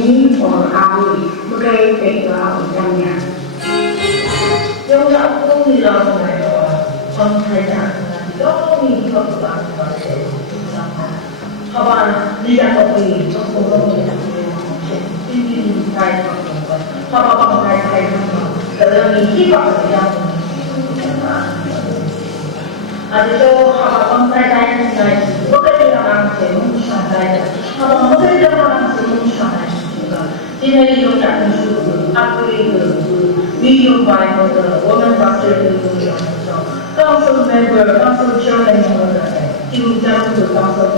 ini or awi bukai pekla utamnya. Yang aku bilang orang Thailand đó mình không có bạn có thể làm các bạn đi ra công ty trong công ty làm việc thay hoặc các bạn thay là mình hy vọng là ada tu haba thay này bukan dia orang semua thay haba bukan dia orang semua thay ini dia nak musuh apa itu video by the woman pastor itu council member, council chairman tiêu trong từ council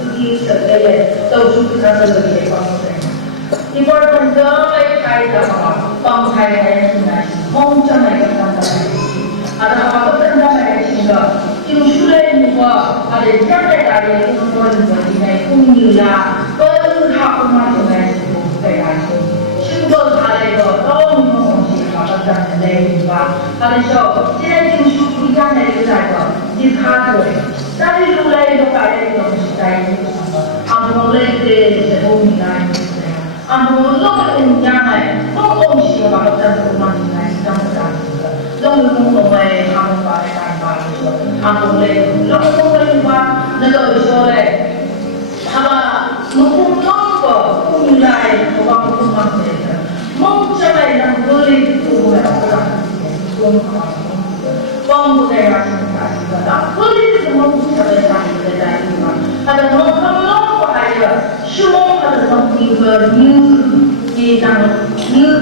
từ khi trở về đầu tư council về council thì bọn mình có cái là họ bằng thầy này là mong cho này cái năm này là họ có tên này chính là tiêu số lên qua để các cái đại diện của mình này cũng như là với học mà chỗ này cũng phải là chúng tôi thấy là đó 그래서 지난 시간 내에서 디카도 다리 놀래도 가야 것이다 아무 놀래도 몸이나 아무 놀래도 양에 똥똥시가 막다는 것만이나 있습니다. 너무 너무에 아무 말에 말해서 아무 놀래도 너무 내가 이소래 하나 너무 너무 꿈이라에 뭐가 궁금한데 멍청한 놀래도 Bom budaya kita, tak boleh semua budaya kita ini. Ada orang bahaya, semua ada orang new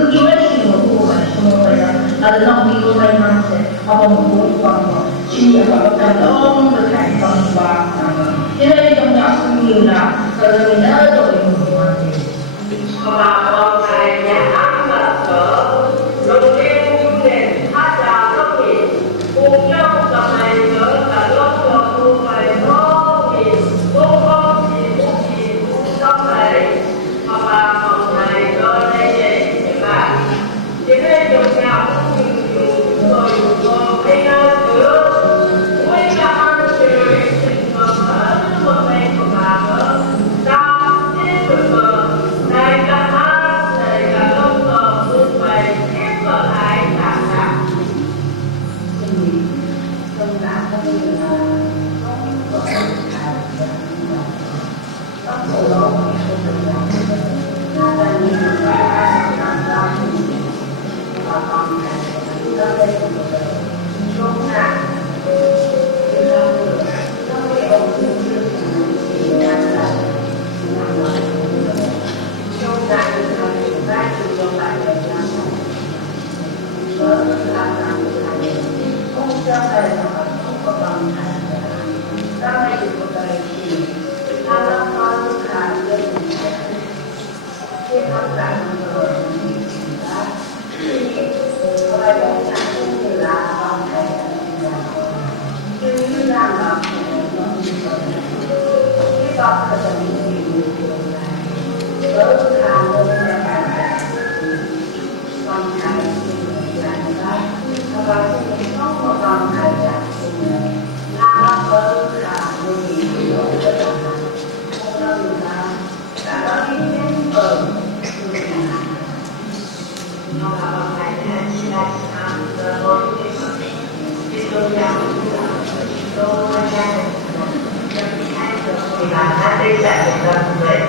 image bukan semua ya. Ada orang mindset, apa mungkin bangga, sini apa orang berkaitan bangga. Ini yang nak kumila, kalau ini ada yang mungkin. Kalau saya apa tu, kalau cùng nhau lần này nữa là lớp học của thầy có gì cô không gì muốn gì muốn xong này mà bà phòng này cơ đây vậy thì bà chỉ thấy dùng nhau cũng dùng rồi dùng cái nữa quay ra ăn chơi tình mà ở một ngày của bà nữa ta tiếp tục này cả hát này cả lớp học của thầy tiếp vào lại cả không đã có gì là không có hài các bộ đó mà không được làm ra là những cái làm ra và còn ra đây một đời không nặng thì ra được trong cái ống thì đang là trong đại thì ra thì trong đại là làm không cho thầy mà không có bằng thầy ra đây của thầy thì ta đã có những cái dân khi tham gia rồi đã và trong trạng cũng như là bằng thầy như là bằng cái bằng thầy là những điều này với khả năng là bằng thầy và không có còn thầy là là với cả người hiểu rất là không đâu là đã có cái đến ở nó là bằng thầy là chỉ là rồi cái tôi giáo tôi ra thì là đã đi dạy được vậy.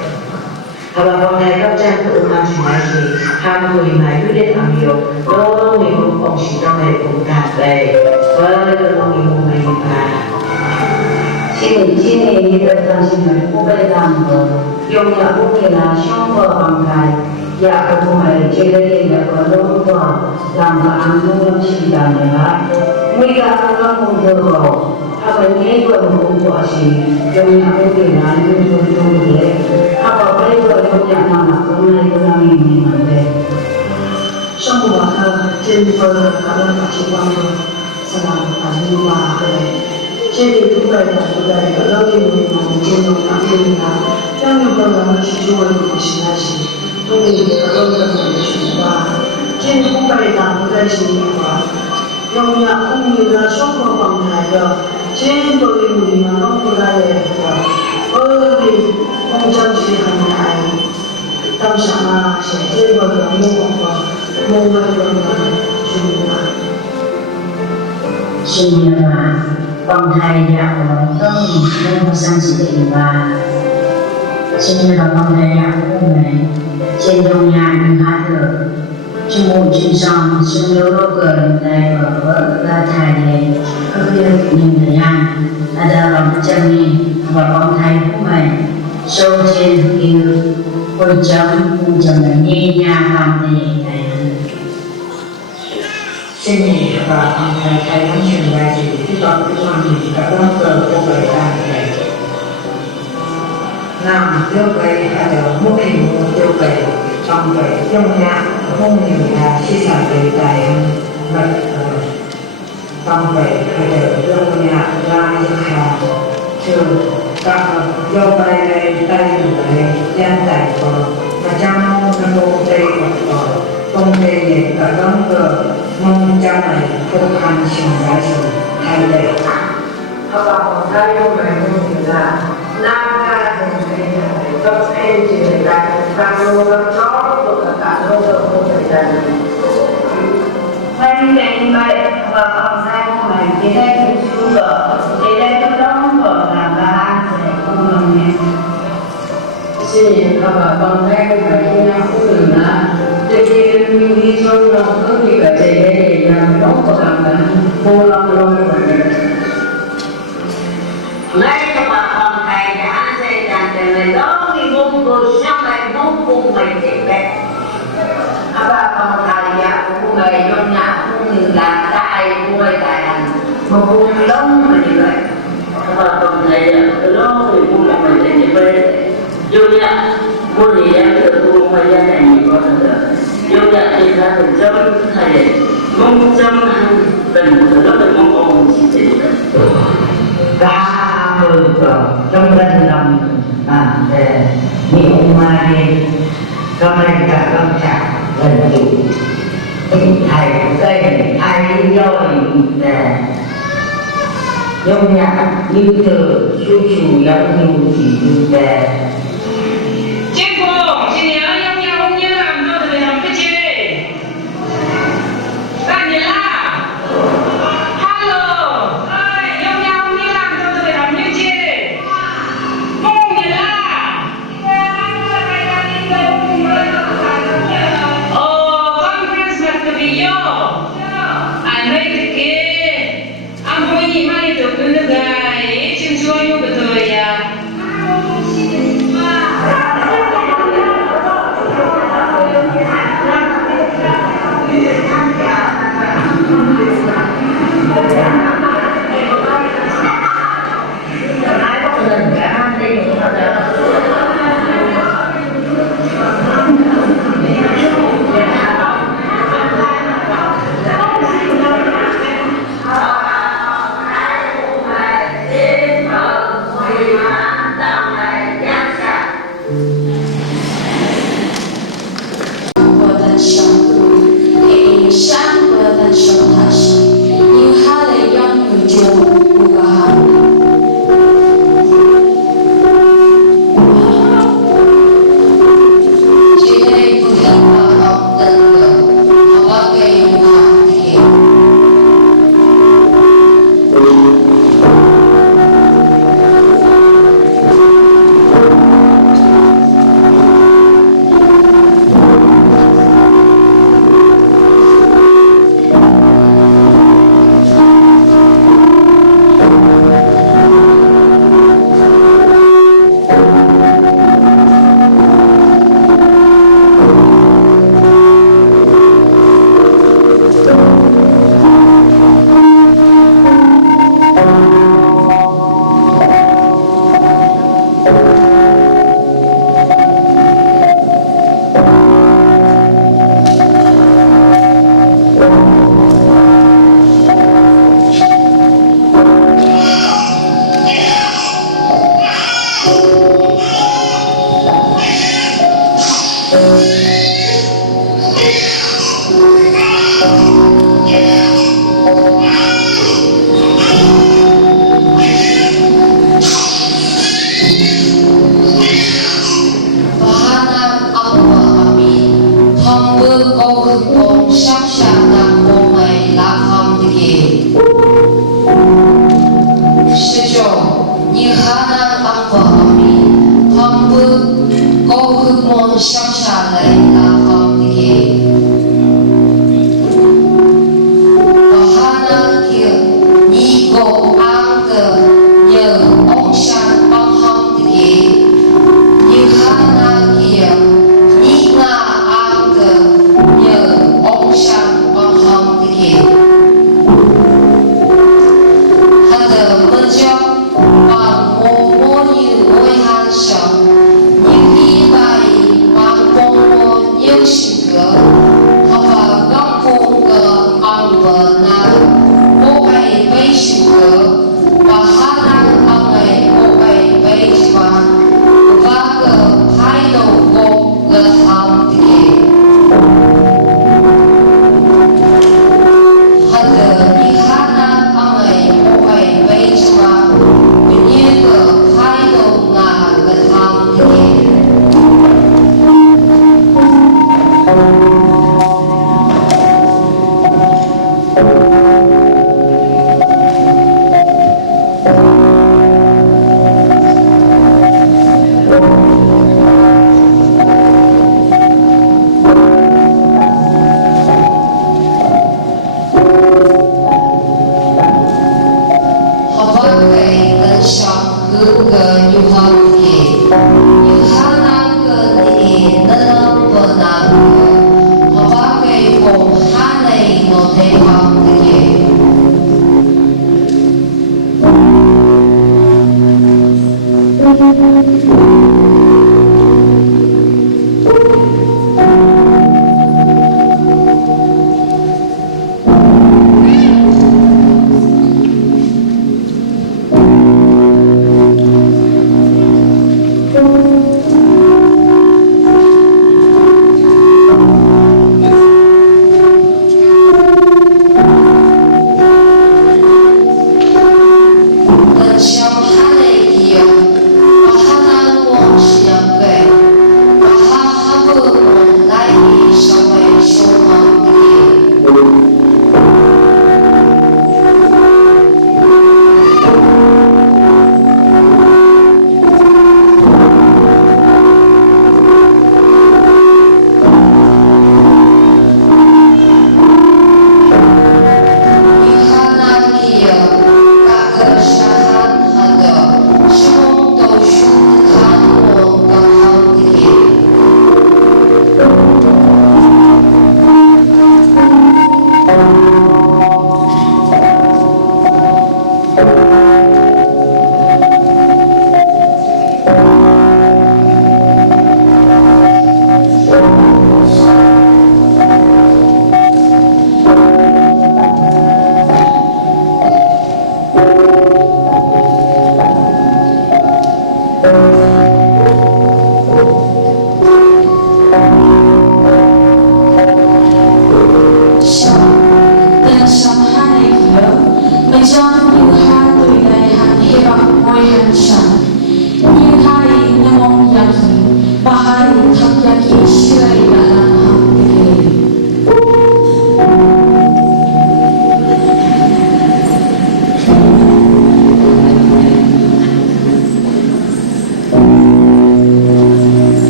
Habang mereka cantumkan sinasi, kami mai udah ambil, dorong ibu kongsi kami bukan baik, berdorong ibu mai bukan. Sini ini tentang sini bukan tangga, yang nak mungkin lah siapa bangkai, ya aku mai jadi yang berdorong tangga angkung yang sidang ni. Mereka akan mengurus. Apa ni pun kuasi, kami aku kena untuk apa mereka yang nama kami kami ini nanti. Semua trên phần cảm ơn các chị quan salam kami và trên những bài giảng của thầy ở đâu thì mình trên đồng cảm ơn là trong những phần làm chỉ cho mình một sự là gì tôi cảm ơn các thầy chúng ta trên những bài giảng của thầy chỉ là dòng nhạc cũng như là sống vào bằng thầy rồi trên tôi mình mà không có ai để vì mong chân chỉ hành thầy tâm sama sẽ chơi vào lòng mô vật lòng Sunya mà con thầy đã có tâm nên có sang chỉ định và Sunya là con thầy đã có này trên đông nhà nhưng hát được chung môn chung xong chung yếu đô gần này vợ ra thầy này các việc nhìn thấy ăn là đã lòng chân đi và con thầy của mình sâu trên kia quay chấm cùng chấm là nhẹ nhàng làm gì này xin nhị và con thầy nắm truyền lại gìที่ตอนที่ทำgìกับเรื่องเกิดโอกาสการใดนำเที่ยวไปอาจจะมุ่งเห็นเที่ยวไปtrong cái trong nhà không nhiều là chia sẻ về tài vật trong cái trong nhà ra những hàng trường các do bài này tay này gian tài của mà trong năm mô tây của công ty này cả đóng cờ mong trong này không hành trình giải sự thay đổi các bạn còn thấy trong này không là nam ca cùng cái này các em chỉ là càng lâu càng khó được cả lâu rồi không phải là When mình vậy và còn sai của mình thì đây cũng chú vợ thì đây cũng đóng vợ là bà ăn sẽ cùng mình nhé xin các bạn con thấy cái này nhau cũng được là thì khi mình đi trong lòng có gì cả chạy đây để làm nó có làm là vô lòng lâu như vậy lấy cho bà con thầy đã xây rằng từ này đó đi vùng cười xong này không cùng mình chạy về bà con thầy đã của người trong nhà cũng là tại người tại hành mà cùng đông mà như vậy bà con thầy từ đó thì cũng là mình chạy về dù nha muốn gì em được cùng với gia đình có thể được dù nha thì ra từ trong thầy mong trong tình từ đó được mong ổn chỉ thị cả mừng trong dân lòng bản về nhiều mai cho nên cả lâm trạng gần chủ thầy cây thầy rồi về trong nhà như từ su chủ giống như chỉ như về Chính phủ, chị nhớ giống nhau không như làm tôi thì làm cái gì? Bạn nhớ là hello, ơi, giống nhau không như làm tôi thì làm như gì? Không nhớ là conference must be yo. I made the kid. Ang bunyi mana itu kena gay, cuma yo betul ya. 性格，好吧，刚风格安稳那我爱被性格，把哈那安慰我爱被什么，把个态度我了好的，哈的你哈那安慰我爱被什么，你个态度那了好的。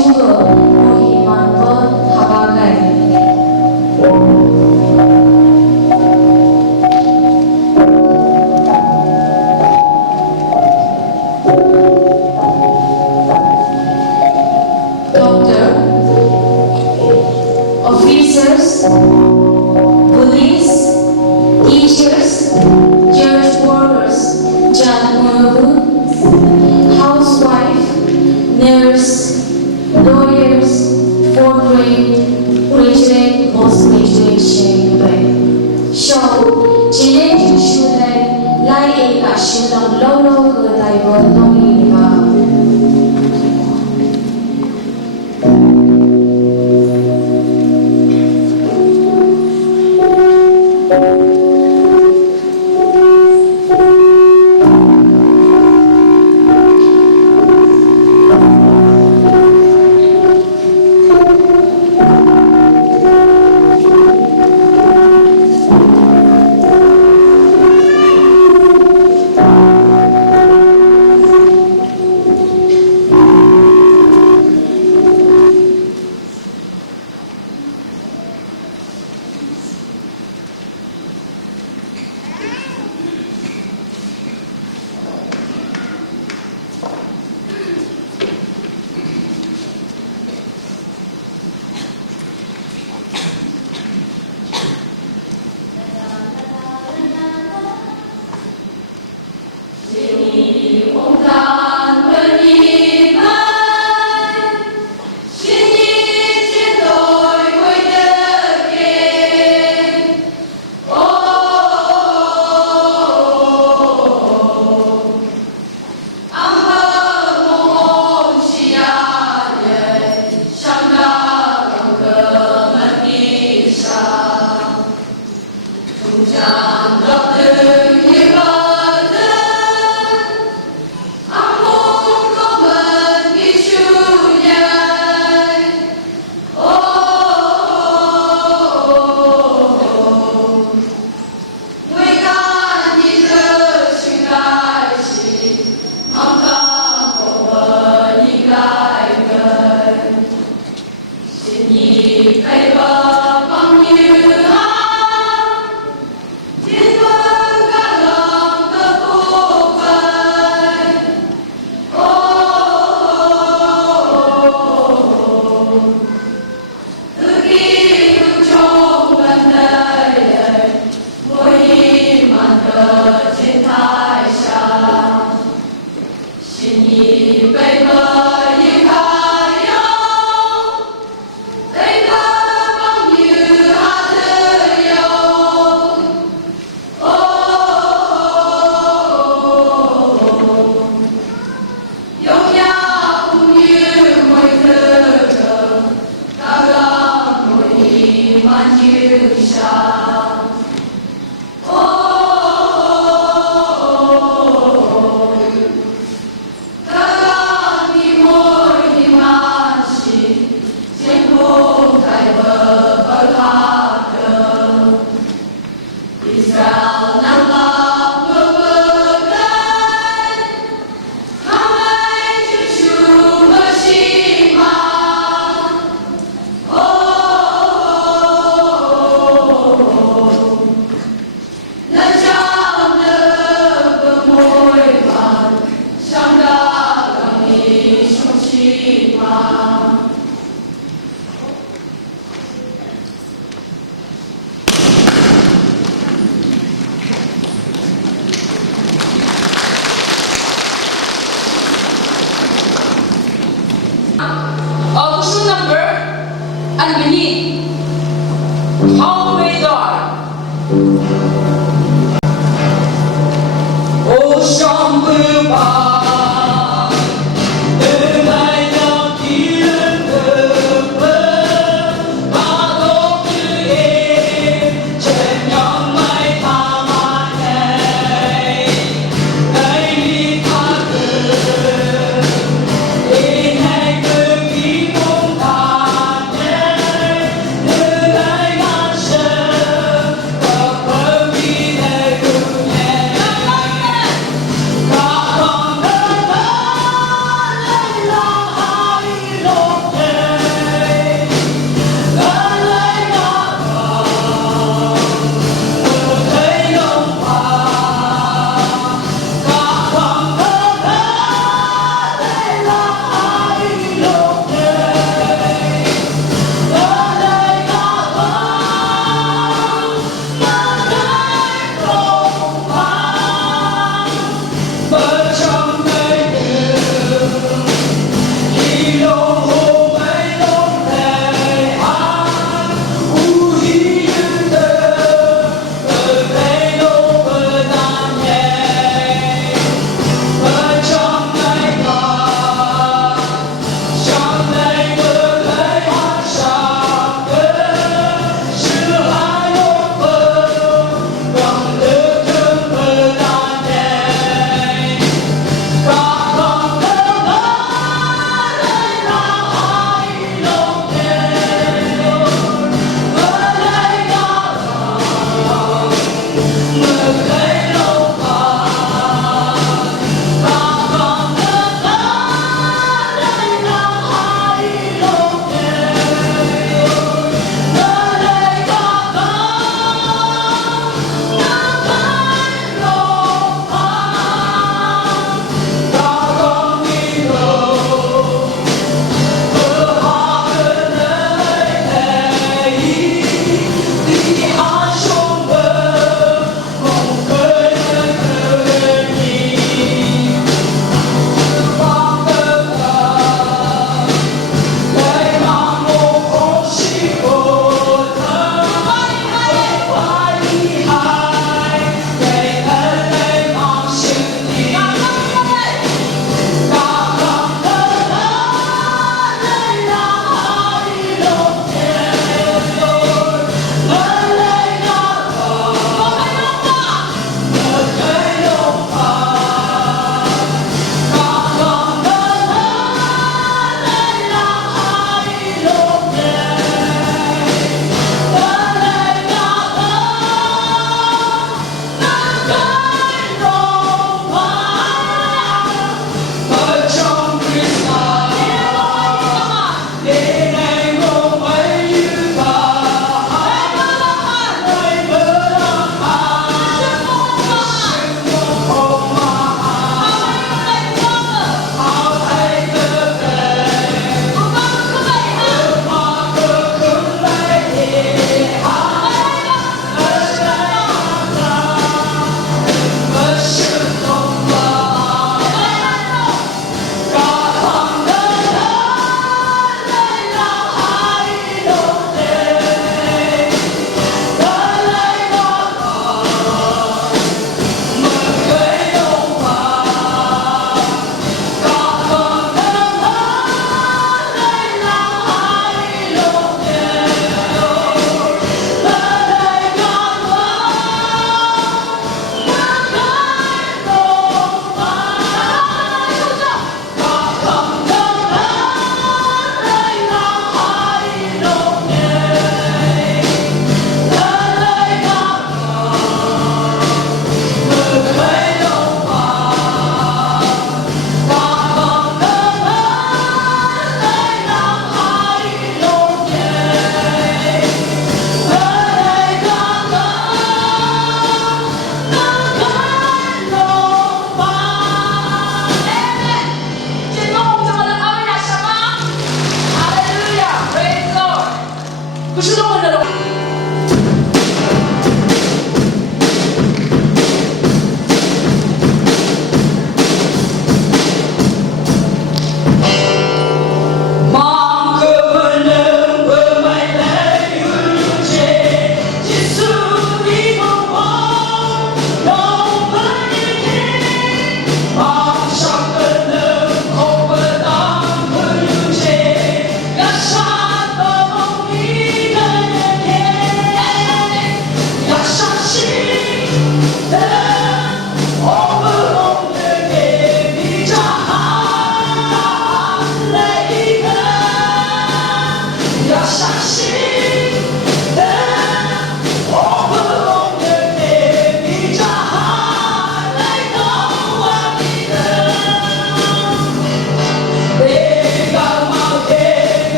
Sugar Mohimanpur Habagai. Doctor, officers, police, teachers, church workers, housewife, nurse, lawyers, fourth grade, graduate, postgraduate, share So, chỉ nên chú đây, lại ấy là chú lòng lâu lâu cơ đại vô đông ý vào. Option number and beneath hallway door. Ô sông bưu ba từ ngày nào thiên đường mơ ba đô như em trên nhóm mây tha mà này đây đi tha đường in hay cứ ký mong tha nhé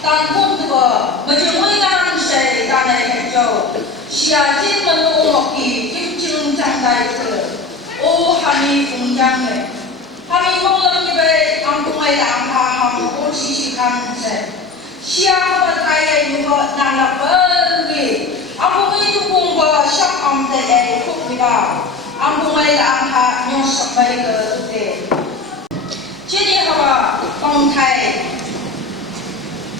但空这个没就为难谁，但来很久，是啊，今门我莫记，今正将来的，我还没封疆的，还没封了一杯，俺不会让他好我细细看谁，是啊，我大爷如果拿了本的，俺不会就公布上俺的哎，哭的吧，俺不会让他用什么一个的。今年好吧，公台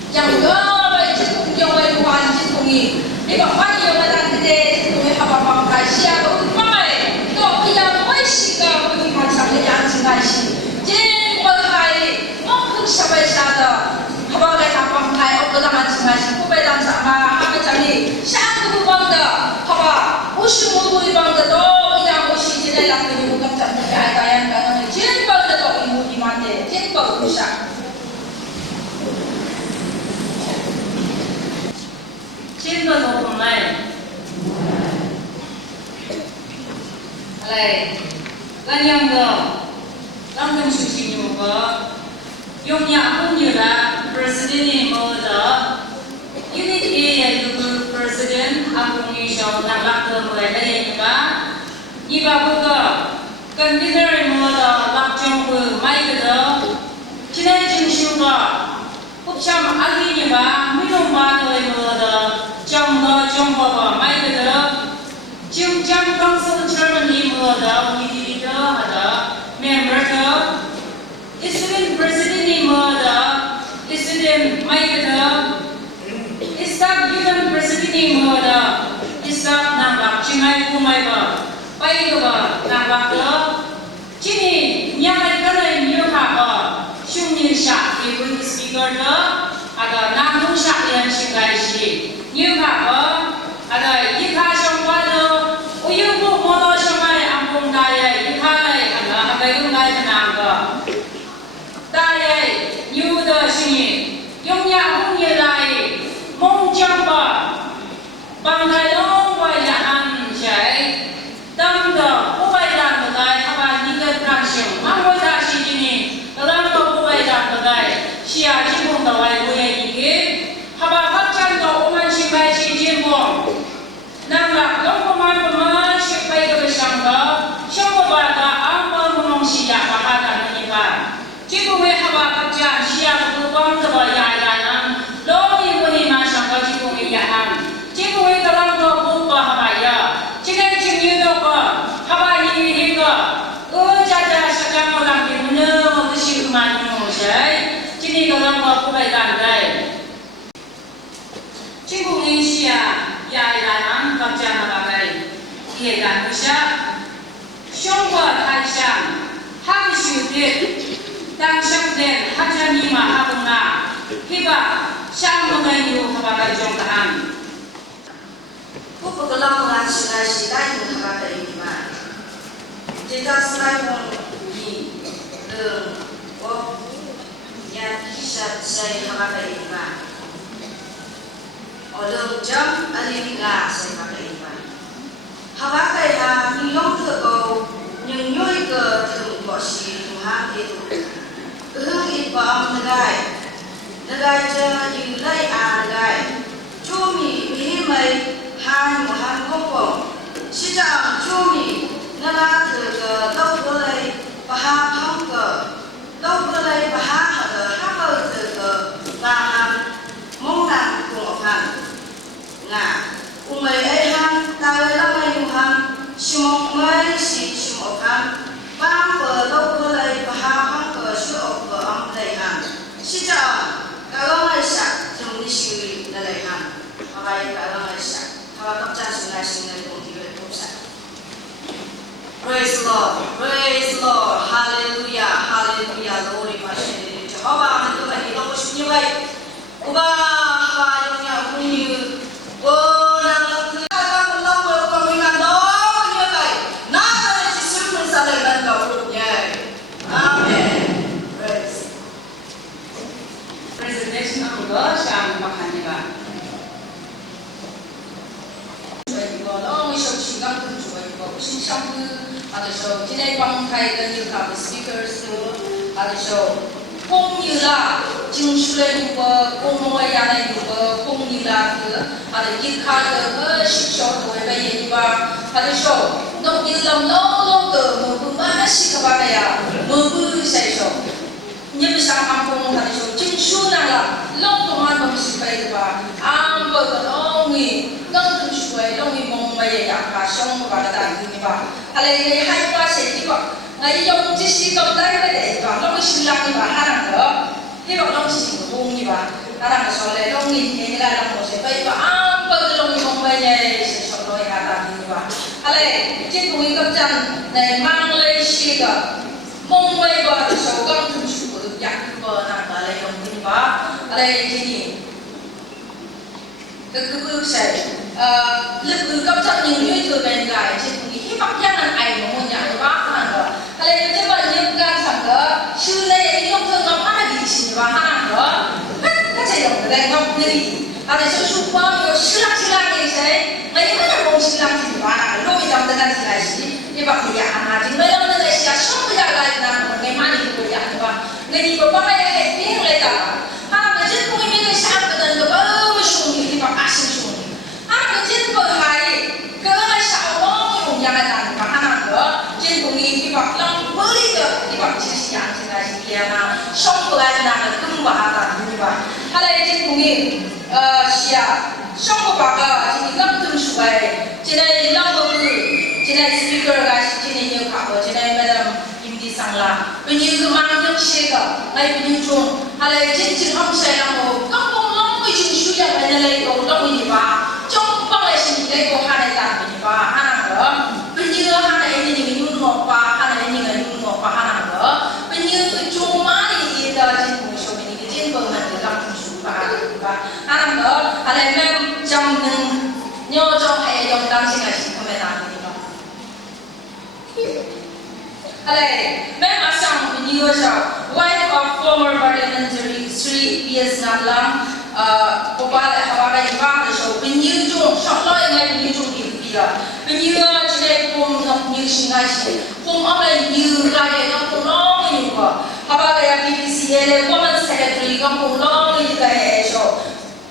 ，yang gawai citung yang wai tuan citungi, ni bapak yang mana kita citungi haba bangkai siapa upai, tu yang wai sika bagi macam ni yang cintai si, jadi berhai mungkin sampai sada, haba kita bangkai okey dalam cintai si, kubai dalam sama, haba macam ni, siapa tu bangda, haba usi mudu bangda tu yang usi jadi laki ni bukan macam ni ada yang kan ni, jadi bangda tu ibu di mana, jadi bangda usah. 今个都不来，来，咱两个，咱们出去有个，用亚公牛啦 ，president 么的 ，unit A 有个 president 阿公牛上那拉个么来的人吧，一个不个 convener 么的拉中个买个的，现在进修个，不像阿里人吧，没弄嘛的么的。 trong baba mai ke da jim jam council chairman ni mo da unity da ada member da student president ni mo da student mai ke da staff union president ni mo da staff nang lak chingai ku mai ba pai do ba nang lak da chini nyai ka lai nyu ha ba shung ni sha ki bu speaker da ada nang nu sha yan chingai shi như cả có ở đây như khai trong qua đâu, ôi yêu bộ mô tô trong này ăn cùng đại ấy như khai này hẳn là cái cũng đại thành nào cơ, đại ấy như đời sinh dùng nhà cũng như này mong trong bờ bằng đại đó quay nhà ăn chạy tâm đó cô bay đàn ở đây các bạn như cái trang sử mang quay ra sinh nhỉ, đó là cô bay đàn ở đây xia chỉ cùng đầu ai quay như thế, các bạn phát triển đó Simpai cincin bom, nanglah kau pemain simpai ke besangga, siapa baga apa menong siap bahagian menyiapa. Cikgu haba kerja siap berubah kebayaan dalam, lori beri masangga cikgu yahan. Cikgu dalam berubah habaya, cikgu cikgu doa haba ini hingga, jaga sedang orang di mana bersih rumah manusia, cikgu dalam berubah dandai. Cikgu Indonesia yang dalam kerja nagai, ia dan Malaysia, sumber Thailand, hak syukur dan syukur hajar lima habunga, hibah sang mengayu kepada jongkaan. Kupu kelam mengajar sidai kepada iman. Jika selain ini, yang kisah saya kepada iman. Ở đường chấm anh đi là sẽ phát triển mà hava cái ha nhưng không thừa cầu nhưng nhoi cờ thường có gì thường ham thì hướng ít bom nagai cho như lấy nagai chú mi mày hai một hai không còn sĩ trạng chú mi naga thừa cờ đâu có lấy và ha không cờ đâu có lấy và ha cờ thừa cờ và ham mong rằng cùng học Nah, umai ayam tahu lama yuhan, semua umai si semua kan, bang perlu kelai paham ke suap ke amlaihan. Sejak kalau Malaysia jumlah suri nalaihan, apa yang kalau Malaysia, kalau kerja sungai pun tidak pusat. Praise Lord, Hallelujah, Hallelujah, Lord masih di Jehovah itu bagi kita semua. Ubah hawanya punya. Oh, nang kita belum berkomunikasi dong, ya kai. Nah, dari sisi misalnya dan kau Amen. Presentation aku siang makan ni ba. long show singang tu juga sing sang ada show. Jadi bangkai dan juga speakers tu ada show. cũng như là chứng số lên của cũng mọi nhà này của cũng như là cái cái khai cái sức số tuổi bây giờ và cái số nó như là nó cái một cái mà sức các bạn ya một cái sai số nhưng mà sang ăn cũng cái số chứng số là long công an không sức bây giờ ăn bữa cái long gì long chứng số ấy long gì mong bây giờ ya cả xong và cái đại cái và cái hai cái sẽ cái ngày dùng chỉ sử dụng đây cái để và nó mới sinh ra như vậy hai lần nữa khi mà nó chỉ sử dụng như vậy hai lần sau này nó nhìn thấy là làm một sẽ bay và bao giờ nó không bay nhảy sẽ sau đó hai lần như vậy hay trên cùng cái chân này mang lên xe cái mong bay và sau cái thùng sữa được giặt và nằm ở đây dùng như vậy hay trên này cái sẽ lực cấp chân những người từ bên ngoài trên cùng cái bắt giác là ảnh một nhà như vậy hay là cái mà những cái sản đó xưa đây những ông thợ ngọc hát gì chỉ và hàng đó các chế độ của đây ngọc như gì à để cho chúng ta có xưa lắc như thế mấy cái là không xưa lắc thì và là lúc bây giờ người ta chỉ là gì như vậy thì à chỉ mấy ông người ta sẽ sống bây giờ lại là một ngày mai thì bây giờ thì người đi vào cái hệ tiếng lại ta cái chết cũng như cái sáng cái đợt đó sung thì và ăn sung cái chết vừa hay cái sao nó cũng như là và hàng đó trên cùng cái bậc long với cái bậc chỉ sử dụng thế này thì là sống lại là cũng và là như vậy hay là trên cùng cái sống của bậc thì các tương suy trên đây long trên đây speaker guys trên đây nhiều khảo trên đây madam Kim Di Sang là bên như cái mang những xe cả ngay bên như chung hay là trên ông xe là một các công long cái chung suy rằng bên này cũng long như vậy trong bao ngày sinh đây có hai đại tạng như vậy hai nữa bên như hai này như những ngọc và hai này như những ngọc và hai nữa bên như cái chung má thì giờ trên cùng số bên như trên bờ mình được làm chung và hai nữa hay là em trong nhớ trong hệ trong đang sinh hoạt không phải làm gì đâu hay là em mà sang bên như sao wife of former parliamentary Sri P.S. Nadlam cô ba lại họ đây ba để số bên như chung sắp lại ngay bên như chung thì bên như trên đây cùng ngọc như sinh hoạt cùng ông này như cái này nó cũng lo như vậy họ ba cái BBC này women secretary nó cũng lo như cái này số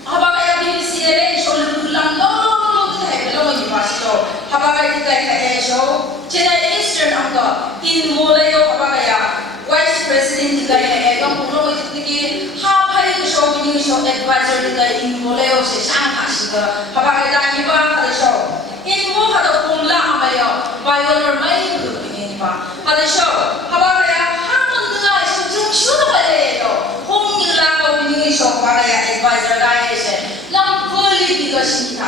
họ ba cái BBC này số làm lo cái này lo như vậy số họ ba cái này số trên đây Eastern ông có in mulai họ ba cái Vice President cái này nó cũng lo cái how hay số như số advisor cái in mulai sẽ sang hạt sự họ ba cái này như vậy cái số in mulai họ cũng là mà yo violor mấy cái như vậy cái số họ ba cái không như là có những số và cái advisor cái sẽ làm fully because như thế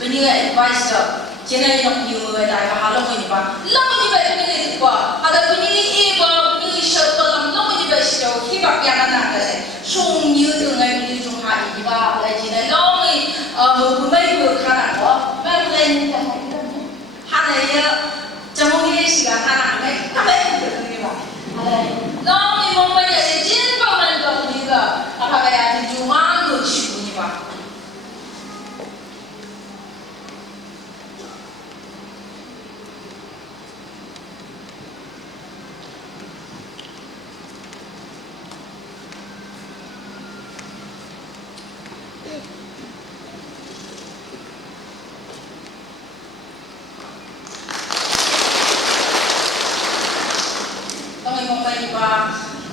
bên như advisor trên này nó nhiều người đại và làm như vậy cái này quá ada bên như ego bên như short làm như vậy sau khi bác nhà nó cái sung như từ ngày bên như trung hải như vậy lại trên này nó một mấy người khá là có mang lên trong cái này trong cái gì cả hàng này các bạn được như vậy nó như một bây giờ sẽ chiến vào mình được như vậy apa kayak di rumah lu sih pak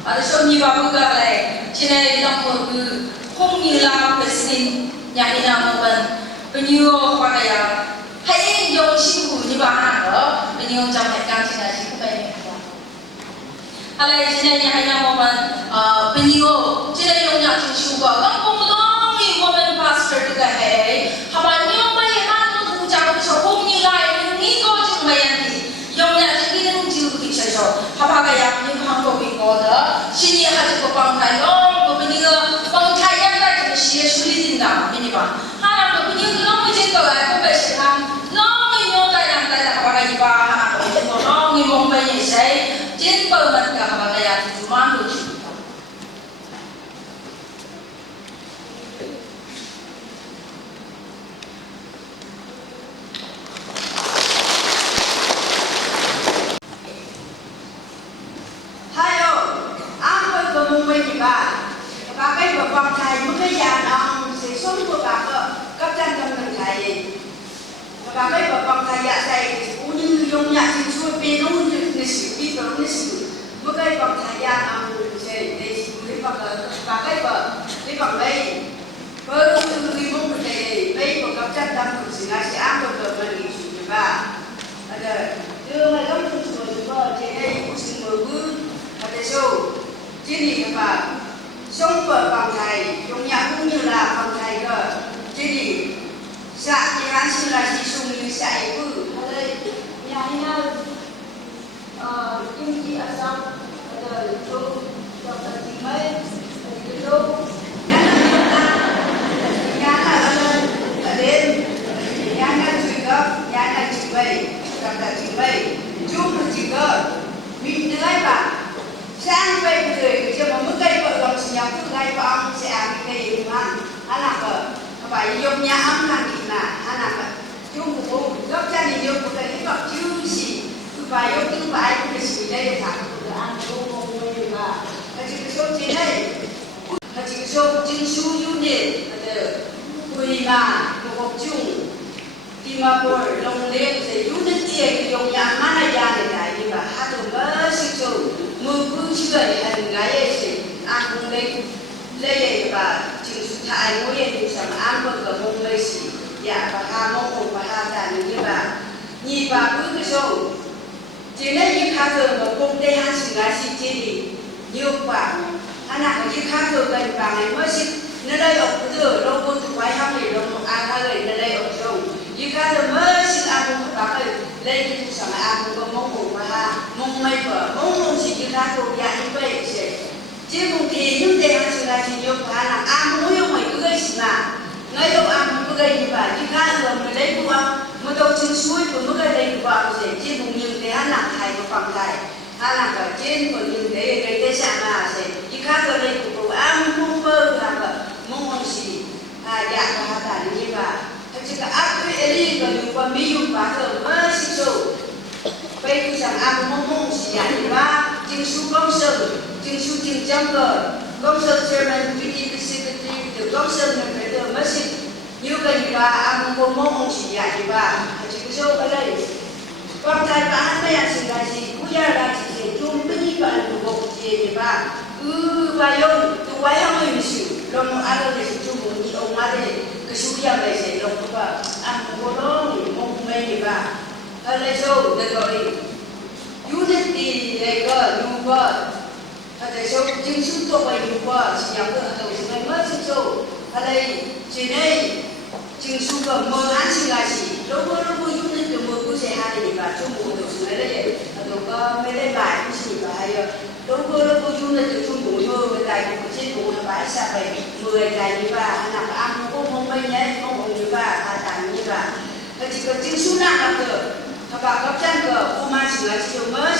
ada số như vậy cũng là trên này là một cái không như là president nhà đi làm một bên như hoa cái hãy dùng siêu như vậy nữa bên như trong hệ can trên này cũng vậy hay là trên này nhà hay làm một bên như trên này dùng nhà trên siêu có các công long như women pastor được cái hệ họ bảo như bây giờ nó cũng chẳng có không như lại như có chúng mày ăn thì dùng nhà trên cái chưa kịp xây rồi họ bảo cái như không có bị có nữa xin nhà hay có bằng thái long có bên như bằng thái yang lại thì sẽ xử lý tình cảm bên như vậy hai là có bên như nó mới trên cầu lại có phải sẽ làm nó mới nhớ tay làm tay là họ cái gì ba hai có bên nó như mong bên như sẽ trên cầu mình cả họ cái thì chúng mang được mong mấy gì bà cái vợ con thầy mới cái già nó sẽ xuống của bà cấp chân trong thằng thầy bà cái vợ con thầy dạ thầy cũng như dùng nhạc thì xuôi bên nó như sự biết rồi như sự mới cái con thầy dạ nó sẽ để lấy bà cái vợ lấy bằng đây với người mong thầy lấy của cấp chân trong thằng sự là sẽ áp được mà nghỉ sự như bà đưa mày gấp trong sửa chúng vợ trên đây cũng sự mở bước và để số chứ gì bà sống vợ bằng thầy trong nhà cũng như là bằng thầy cơ chứ gì dạ thì hắn xin là chỉ dùng như sải cứ ở đây nhà đi nào chung chị ở xong rồi tôi cho tận chị mấy thì tôi nhà là ở lên ở đêm nhà là chuyện đó nhà là chuyện vậy gặp là chuyện vậy chung là chuyện đó mình đứa ấy bà sang về người cho mà mức cây vợ còn chỉ nhau cứ gây vợ ông sẽ ăn cái gì mà hắn làm vợ phải dùng nhà ấm làm gì mà hắn làm vợ chung của bố gấp cha thì dùng của cái vợ chứ gì cứ phải dùng cứ phải cũng để xử đây để thẳng được ăn bố bố bố mà là chỉ cái số trên đây là chỉ cái số chứng số ưu điểm là được vì mà một hộp chung thì mà bồi lồng lên để ưu điểm tiền dùng nhà mà là nhà để lại như mà hát được mất sự chủ mưa cứ chơi hành gái ấy thì ăn không lên lấy và chừng thải mỗi ngày thì sắm ăn bữa cơm mông lấy xí dạ và hà mông hồng và hà tàn như bà nhị bà cứ cái số chỉ lấy những khá giờ mà công ty hắn xử gái xí chế đi nhiều quả hắn nào có những khá giờ gần bà này mới xí nơi đây ở cái giờ đâu có tụi quái ham để đâu một ăn hai người nơi đây ở đâu những khá giờ mới xí ăn không có bà ơi lên cái sắm ăn không có mông hồng và hà mông mây vợ mông hồng xí những khá giờ dạ như vậy sẽ chứ không thì những đề hàng sinh là chỉ nhiều khả năng ăn muối không phải cứ gây gì mà ngay đâu ăn cứ gây như vậy chứ khác rồi mình lấy của ông mà đâu chân suối của mức cái đây của ông sẽ trên vùng những cái hắn làm thầy của phòng thầy hắn làm ở trên vùng những cái sản mà sẽ chứ khác rồi đây của ăn không vơ làm ở mong ông gì dạ và hạ tả như vậy thật sự cả áp cái đi rồi những con mi dùng quá rồi mới sinh sôi bây cứ rằng ăn mong gì dạ như vậy chân suối công sự chừng su chừng trong cờ công sơn chairman secretary từ công sơn mình phải từ mất sinh như cái gì bà ăn một món ông chỉ dạy gì bà chỉ có số ở đây con trai bà ăn mấy ăn sinh là gì cú gia là chỉ chung cái gì bà ăn một gì bà bà用từ quay không hình sự lòng ăn được thì chung một gì ông ăn đây cái số gia này sẽ lòng của bà ăn một đó thì mong mấy gì bà ở đây số được rồi unity đây cơ như vậy để cho chứng số tôi bày đủ qua chỉ nhắm được đầu chúng này mất chứng số ở đây chỉ đây chứng số của mơ án sinh là gì lúc bữa chúng nên từ mơ cứ sẽ hai để bà chung bộ đầu chúng này đây đầu có mấy đây bài cũng chỉ và hay lúc bữa chúng nên từ chung bộ mơ với tài của trên bộ là bài xa bày 10 tài như bà làm ăn không bay nhé không như bà hà tàng như bà chỉ có chứng số nặng là được các bà cấp chân của cô ma chỉ là chỉ mới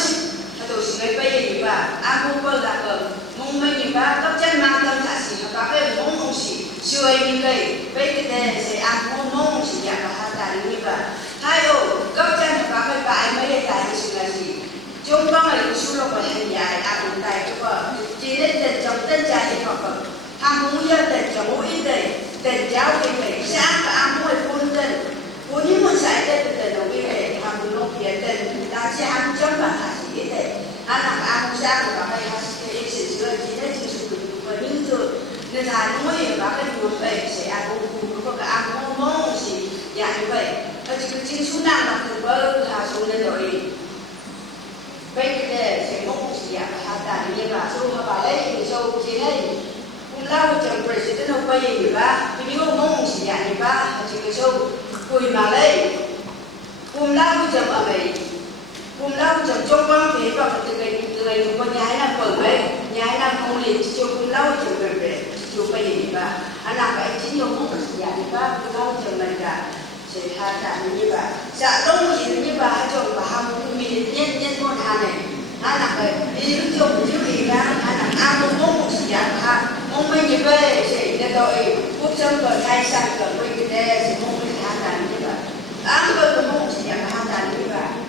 tôi xin lấy bây giờ bà ăn không bao là cờ mong mấy người bà cấp chân mang tâm thả xỉ và cái mong không xỉ chưa ai như vậy bây cái này sẽ ăn không mong xỉ nhạc và hạ tàn như bà hai ô cấp chân và cái bài mấy cái tài xỉ là gì chúng con là những số lượng của hành dài ăn một tài cho bà chỉ đến tình trong tên trai thì họ cầm ham muốn dân tình trong mỗi ít đây tình giáo thì phải sáng và ăn mỗi phun tình phun những một sải tên tình đồng ý về ham muốn lúc hiện tình ta sẽ ăn chấm và thả xỉ thế anak aku saya pakai hasil sesuai jenis sesuatu begitu nên là nói về các cái nguồn về sẽ ăn uống có cả ăn món gì dạng như vậy nó chỉ có chín số năm là từ bơ là số lên rồi bây giờ sẽ món gì dạng là ta như là số mà bà lấy thì số chỉ đây cũng lâu chẳng phải sẽ nó bây giờ ba vì nếu món gì dạng như ba chỉ có số cùi mà lấy cũng lâu chẳng ở đây cùng lâu chẳng trong con thế và từ ngày con nhái là phở ấy nhái là không liền cho cùng lâu chẳng về chụp bây giờ và anh làm vậy chính nhiều món dạ thì ba cùng lâu chẳng mình cả sẽ hạ cả như vậy dạ đông gì như bà chồng bà ham mình nhân món hàng này anh làm vậy đi lúc chồng trước thì ra anh làm ăn một dạ ha mong mấy như vậy sẽ để rồi quốc dân còn thay sang còn bây giờ sẽ mong mấy hạ cả như vậy ăn rồi cũng mong dạ hạ cả như vậy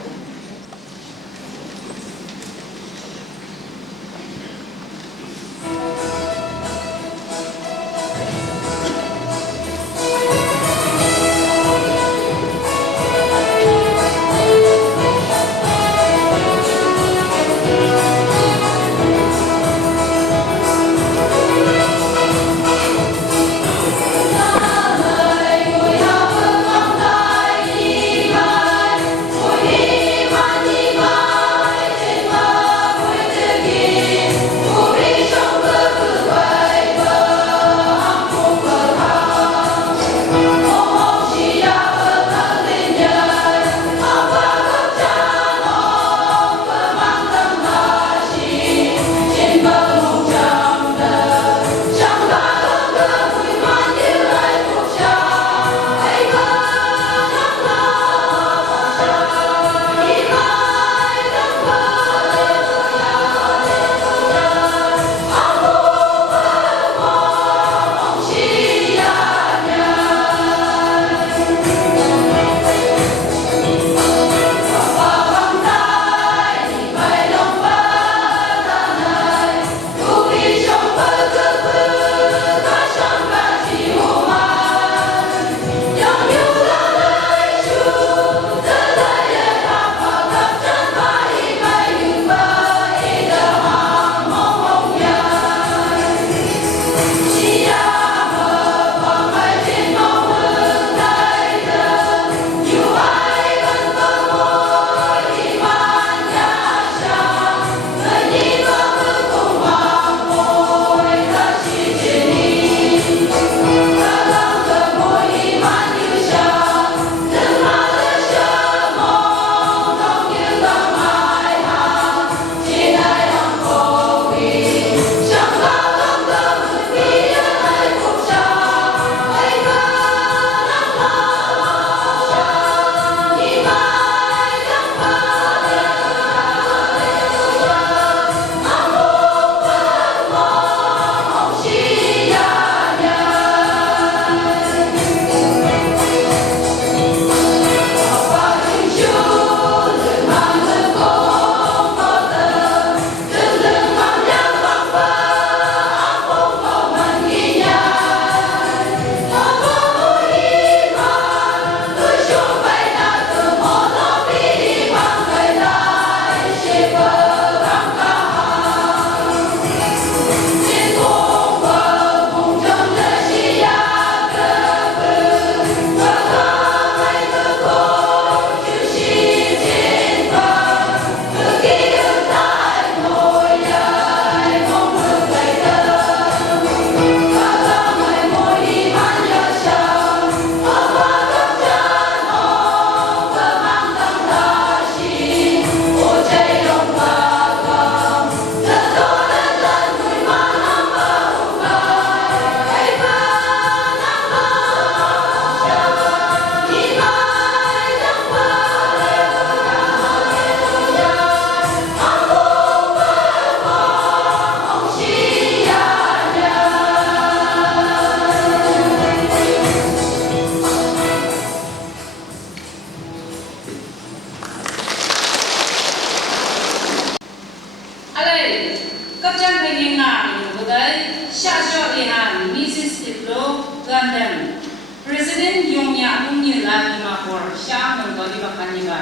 Alay, kapjan pengen na budai syasyo ihan Mrs. Tiplo Gandem. President Yongya Umni La Dimapur Syah Mengkali Bakaniba.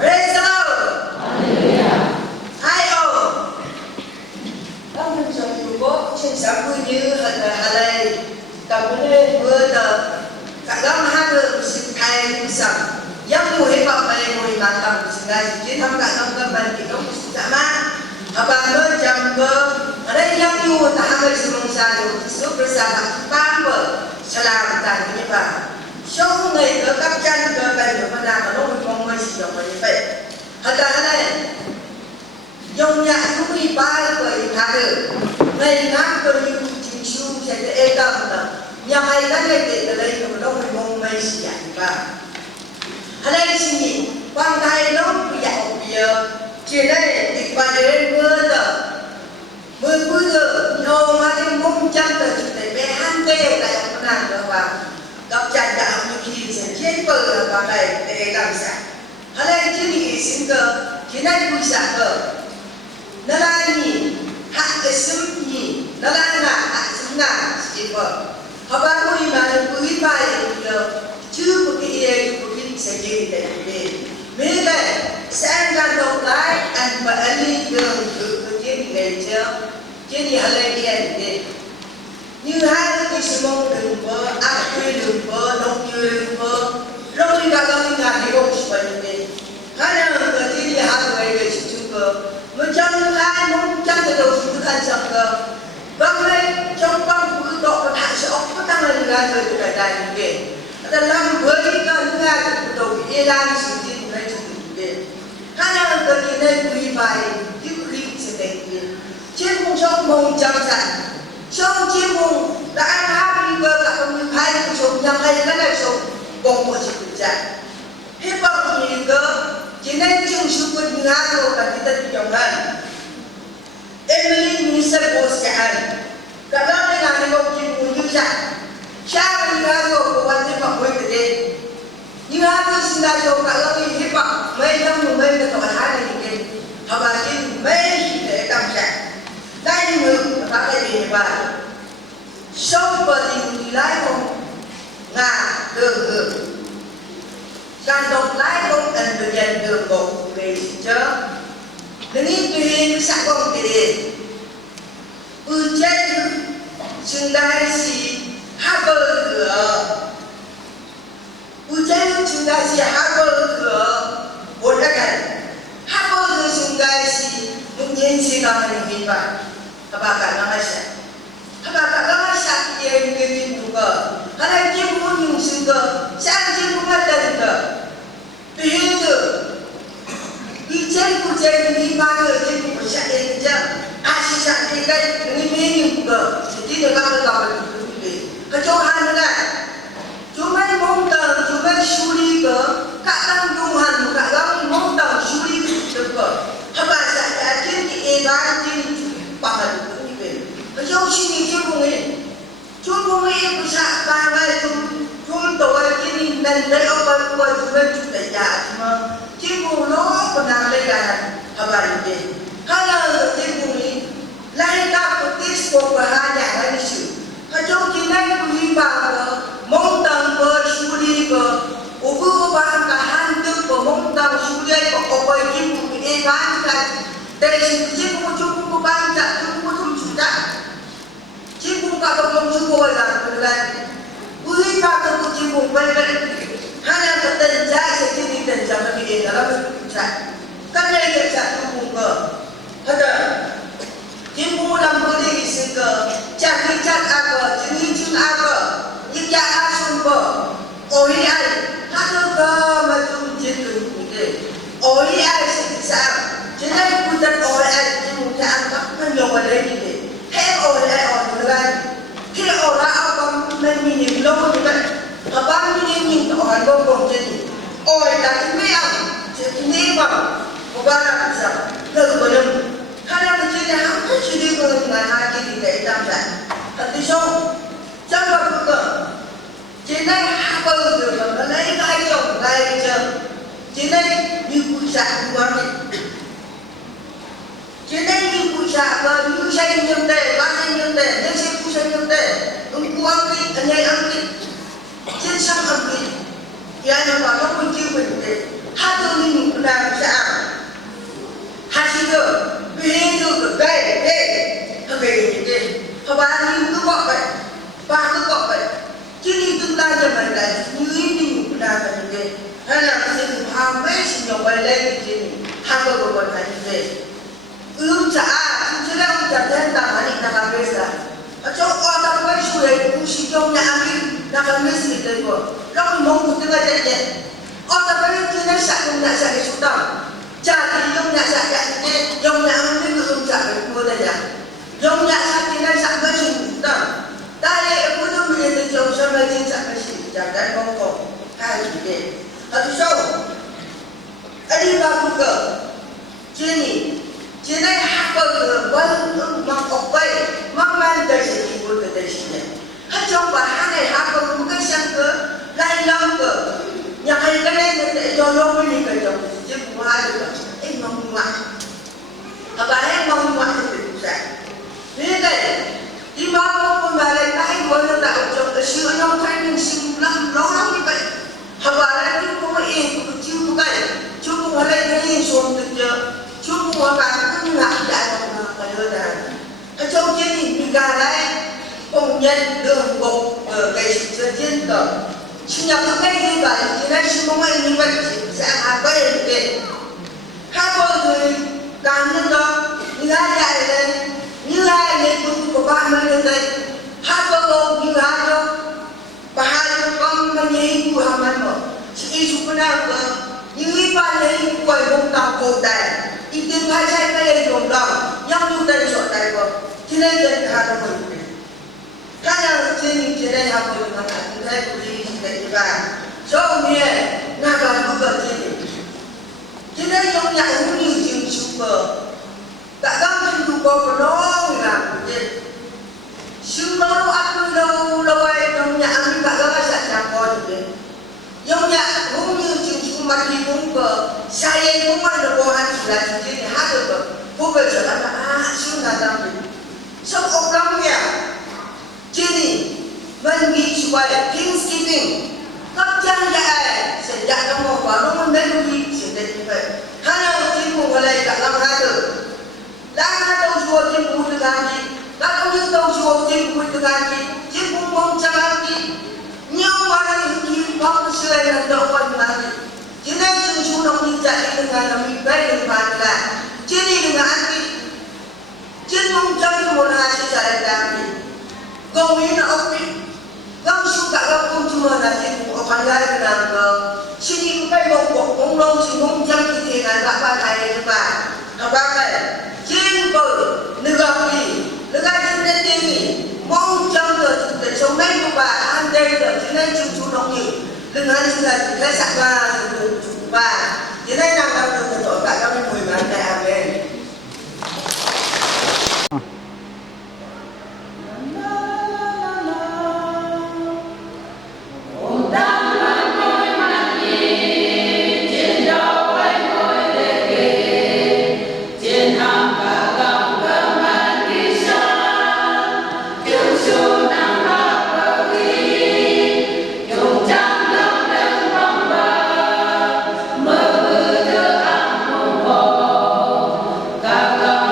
Praise the Lord. Hallelujah. Hai ông. Ông mình cho dù có trên xã vui như hà lây tập lên vừa tờ cả gom hai người sinh thay sẵn giấc mùi vào đây mùi mà tầm sinh ra chỉ thăm cả gom cơ mình thì không sinh ra mà bà mới chăm cơ ở đây giấc mùi ta mới sinh ra được số cơ sở là ba vợ sẽ làm tại như vậy số người cơ cấp chân cơ bên của mình làm ở lúc mình không mới sử dụng như vậy thật ra đây dùng nhạc cũng đi ba người thả được ngày ngắn cơ như chính xuống sẽ để tâm là nhà hay các người để ở đây của đông mình mong mấy sự giải và ở đây xin nhị quan tay nó dạo bìa chỉ đây thì qua đến mưa giờ nhô mà cái mông chân từ để bé han kêu lại ông nàng được vào gặp chàng đạo như khi sẽ chết bờ vào đây để làm sao ở đây chỉ nhị xin cơ chỉ đây vui sảng cơ nó là nhị hạ cái sớm nhị nó là hạ sớm ngà chỉ vợ họ bán mùi mà nó quý bài chứ một cái sẽ gì để mấy cái sẽ ra đầu lái anh và anh đi đường thử cái chuyện này chưa chứ gì hả lên đi anh đi như hai đứa cái sự mong đường vợ áp quy đường vợ đông như đường vợ rồi đi gặp ông nhà thì không phải như thế hai đứa cái chứ gì hai người về sự chung cơ mà chân hai mong chân cái đầu sự ăn sập cơ vâng đây trong băng cứ độ nó thả sẽ ốc có tăng lên ra rồi từ đại như thế ta làm với cái nga từ đầu cái Iran sự kiện này từ thế hai năm tới cái này quý bài cái khí sẽ đến trên vùng sông mông chăm sạch sông trên vùng đã ăn happy cơ cả công như hai cái sông nhằm hay cái này sông bông của sự tự trạng hết bao nhiêu cơ chỉ nên chung sự quân nga rồi là kita đi dòng hơn Emily Minister Post cả anh cả đó đây là cái công trình của như vậy sao như là rồi của anh đi học với cái gì như là tôi xin ra cho cả lớp đi hip hop mấy năm người mấy cái tuổi hai này thì họ bảo chứ mấy để tâm trạng đây người ta cái gì vậy sống bờ thì lái không ngà đường càng độc lái không cần được nhận được một về chớ đừng nghĩ tùy sẵn không thì chết xưng đai xì hát bơ cửa chết xưng đai xì hát bơ cửa một cái cảnh hát bơ cửa xưng đai xì muốn nhiên xì nào mình nhìn vào các bạn cả năm hai sạch các bạn cả năm hai sạch thì em cái gì cũng cờ các anh chị muốn dùng xưng cờ sáng chị cũng hát tên cờ tùy hình tử chết đi ba người chết cũng phải sạch đến chứ ai sẽ sạch đi đây những cái gì cờ thì chỉ được các bạn gặp được cái chỗ hai nữa này chúng mấy mong tờ chúng mấy su đi cỡ cả tăng dung hành cả lắm mong tờ su đi được cỡ các bạn sẽ đã chết thì em gái trên bằng là được như vậy cái chỗ suy nghĩ chưa cùng ấy chúng cùng ấy em sạc ba ngày chúng tôi chỉ nên lấy ông bà của chúng mình chúng ta giả mà chỉ cùng nó còn làm đây là các bạn như vậy hai là chỉ cùng ấy lại ta có tiết của hai nhà hai sự hai chỗ chỉ nên quý bà mong tầng bờ su đi bờ ô bữa ba cả han tức bờ mong tầng su đi bờ ô bờ kim cũng bị bán ra đây chỉ cũng chung cũng bán chặt chung cũng chung chủ chặt chỉ cũng cả đồng chung bồi là quý bà cũng chỉ cũng vậy vậy hai là cái tình trái sẽ chỉ đi tình trái là cái gì đó là chặt cái này là chặt chung bờ hết rồi chỉ cũng làm cái gì sinh cơ chặt đi chặt cờ chỉ cờ nhưng cha xuân bờ ôi ai hát cơ mà chung chiến từ cụ thể ôi ai sẽ sao cho nên cụ thật ôi ai chỉ muốn ăn các nó nhiều ở đây như thế thế ôi ai được ai khi ôi ra ao con mình nhìn lâu như vậy mà bao nhiêu nhìn ôi con còn trên ôi là cái mấy ông chỉ nghĩ bằng một ba năm sao được rồi đừng hai năm trước là không chỉ đi rồi ngày hai cái gì để làm vậy thật thì sao chắc là cũng được chỉ nên hai bơ được rồi nó lấy hai chồng đây chờ chỉ nên như cụ già của anh cho nên như cụ già và như xây nhiều tệ ba xây nhiều tệ nên xây cụ xây nhiều tệ ông cụ ăn kít anh ấy ăn kít trên sang ăn kít ya nó bảo nó không chịu mình để hai tôi đi ngủ là sẽ ăn hai chị được vì như được đây họ về như thế họ ba như cứ gọi vậy ba cứ gọi vậy chứ đi tương lai cho mình là như đi ngủ là như thế hay là cái sự ham mấy sự nhiều bài lên như thế hai người còn phải như thế xã chứ đâu chẳng thấy tặng anh ta làm cái gì ở chỗ ở đâu mấy số này cũng chỉ trong nhà anh là làm cái gì đấy mà nó không mong một cái gì hết ở đâu mấy cái này sạch trong nhà sạch cái số đó trả thì trong nhà sạch cái này trong nhà anh biết không trả được mua đây nhá trong nhà sạch thì này sạch cái gì đó đây em muốn nói về cái trong sao này trên sạch cái gì chẳng đáng mong cầu hai gì đấy ở chỗ sau anh đi vào khu cờ chưa nhỉ chỉ nên học được vâng bằng học vậy mong man đời sẽ đi vô từ đời sinh hết trong và hai này học được một cái sáng cỡ lại lâu cỡ nhà hay cái này để cho lâu mới đi về chồng chứ cũng hai được em mong ngoại và em mong ngoại thì cũng sẽ thế này đi bao con bà lại tay của nó tạo cho cái sữa nhau thay mình sinh lắm lâu lắm như vậy hoặc là lại cũng có yên cũng chưa có cái chưa có lại cái yên xuống được chưa chúng mua bán cứ ngại đại đồng mà đưa ra ở trong chiến thì bị gà đấy công nhân đường bộ ở cái sự chiến tờ sinh nhập các cái như vậy thì nó sẽ không ai như vậy sẽ hạ bê được tiền hai con người càng nhân đó như hai dạy lên như hai người của bạn mới lên đây hai con như hai đâu và hai con mà nhìn của hàng ăn mà chỉ giúp cái nào cơ như ba lấy quầy bông tàu cổ đài ý kiến hai trái cây đồng lòng nhau như đây chọn đây cơ thì nên dân hà đông mình các nhà trên trên đây hà đông mình là như thế của đi để và cho mình na gần cũng gần trên đây trong nhà cũng như trường super đã đăng trên đủ có nó người làm trên xương nó ăn đâu đâu ai trong nhà mình cả các sản phẩm có được giống nhà cũng như trường mặt thì cũng có sai em cũng ăn được bộ ăn chỉ là chỉ để hát được rồi cô bây giờ là xương là làm gì sắp ốc lắm nhỉ chứ gì mình nghĩ xoay Thanksgiving các trang dạy sẽ dạy trong một quả nó mới đến đi sẽ đến như vậy hai nào chính phủ ở đây cả năm hai từ đang hai đầu chùa chính phủ từ ngày gì đang không những đầu chùa chính phủ từ ngày gì chính phủ mong chẳng ăn gì nhiều mà những gì có xưa là đâu còn mà chứ nên chúng chú đồng đi chạy đi từng ngày là mình bé đừng phạt là chứ đi đừng ăn đi chứ mong chân một hai sẽ chạy làm gì công ý là ông đi găng su cả các công chúa là gì cũng có phản lại làm chứ đi cái bông bột bông lâu chứ mong chân thì là đã ba ngày như bà nó ba này trên bờ nước gặp gì nước ai trên đến đi mong chân rồi để sống mấy của bà ăn đây rồi chứ nên chúng chú đồng nhiều đừng ăn như là chỉ thấy sạc ba và chỉ thấy năng làm được tội cả các mùi mà anh ta amen Hãy subscribe cho kênh Ghiền Mì Gõ để không bỏ lỡ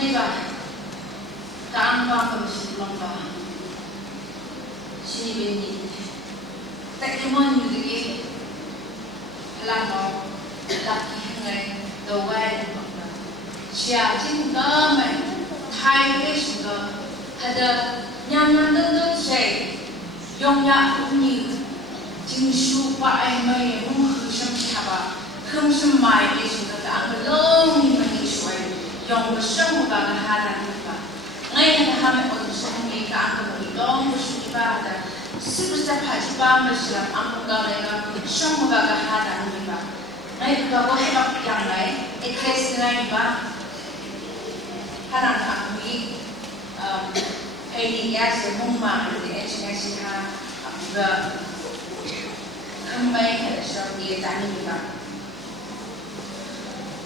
mấy bà càng vào cầm sự lòng bà xin bên nhìn tại cái món như thế kia làm nó làm cái ngày đầu vai xia chính đó mày thay cái sự đó ada nyaman đơn say yong ya cũng như chính su pa ai mày không khử sâm chaba không sâm mai cái sự đó cả mà lâu như mình suy yong mà sâm và cái hà lan ba ngay cả hai mẹ con sâm như cả cái mình long mà suy ba ada sebesar haji ba mà sâm ăn cái này là sâm và cái hà lan ba ngay cả cái hebat yang này ekres này ba hà lan ăn mì ini ya semua di ekstensi ha juga kembali ke sebagai tani juga.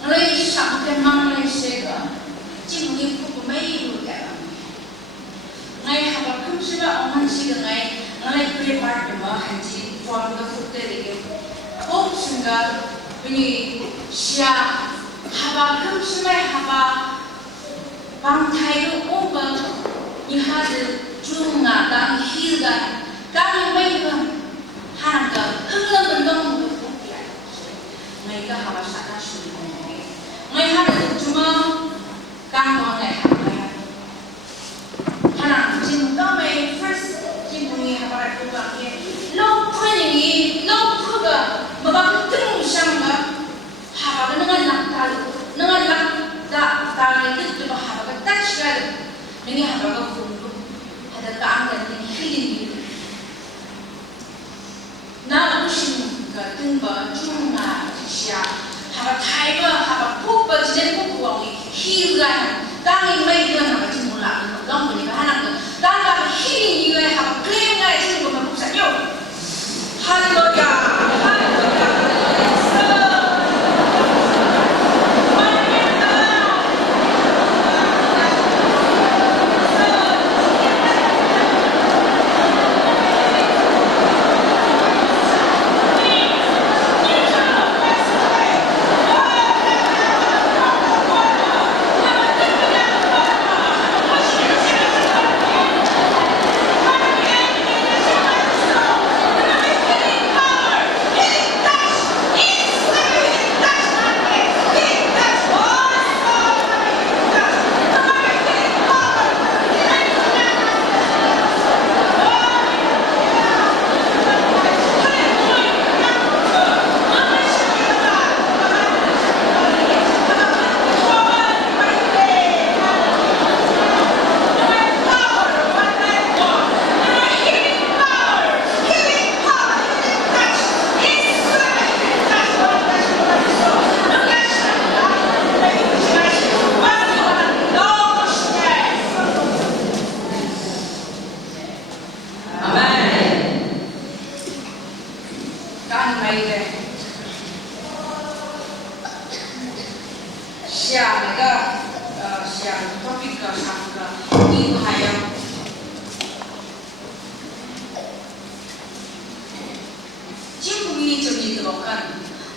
Ngai sampai mana sega, cinggi pun mai juga. Ngai haba kum sudah orang sega ngai prepare dema hanji form the food tadi. Oh sehingga ini sia haba kum sudah haba bangkai tu orang như hai đứa chung ngả đang hiu gần đang như mấy người hàng cờ hưng lên bên đông một cái phút lại ngày cả họ sẽ ra xử lý ngày hai đứa chung càng còn ngày hàng ngày hàng chim đó mấy first chim bùn gì họ lại cũng làm gì lâu quên những gì lâu cứ cả mà bạn cứ từng sang mà họ bảo cái năng làm ta này tức là họ bảo cái touch cái dengan apa pun ada keangkat yang hidup. Nak usin ketumba cuma siapa, apa thaiba, apa pupa jadi pupa wangi hidup kan, kami mai dengan apa cuma lah, orang boleh bahan apa, dan apa hidup juga apa klaim kan itu bukan pusat yo. Haleluya.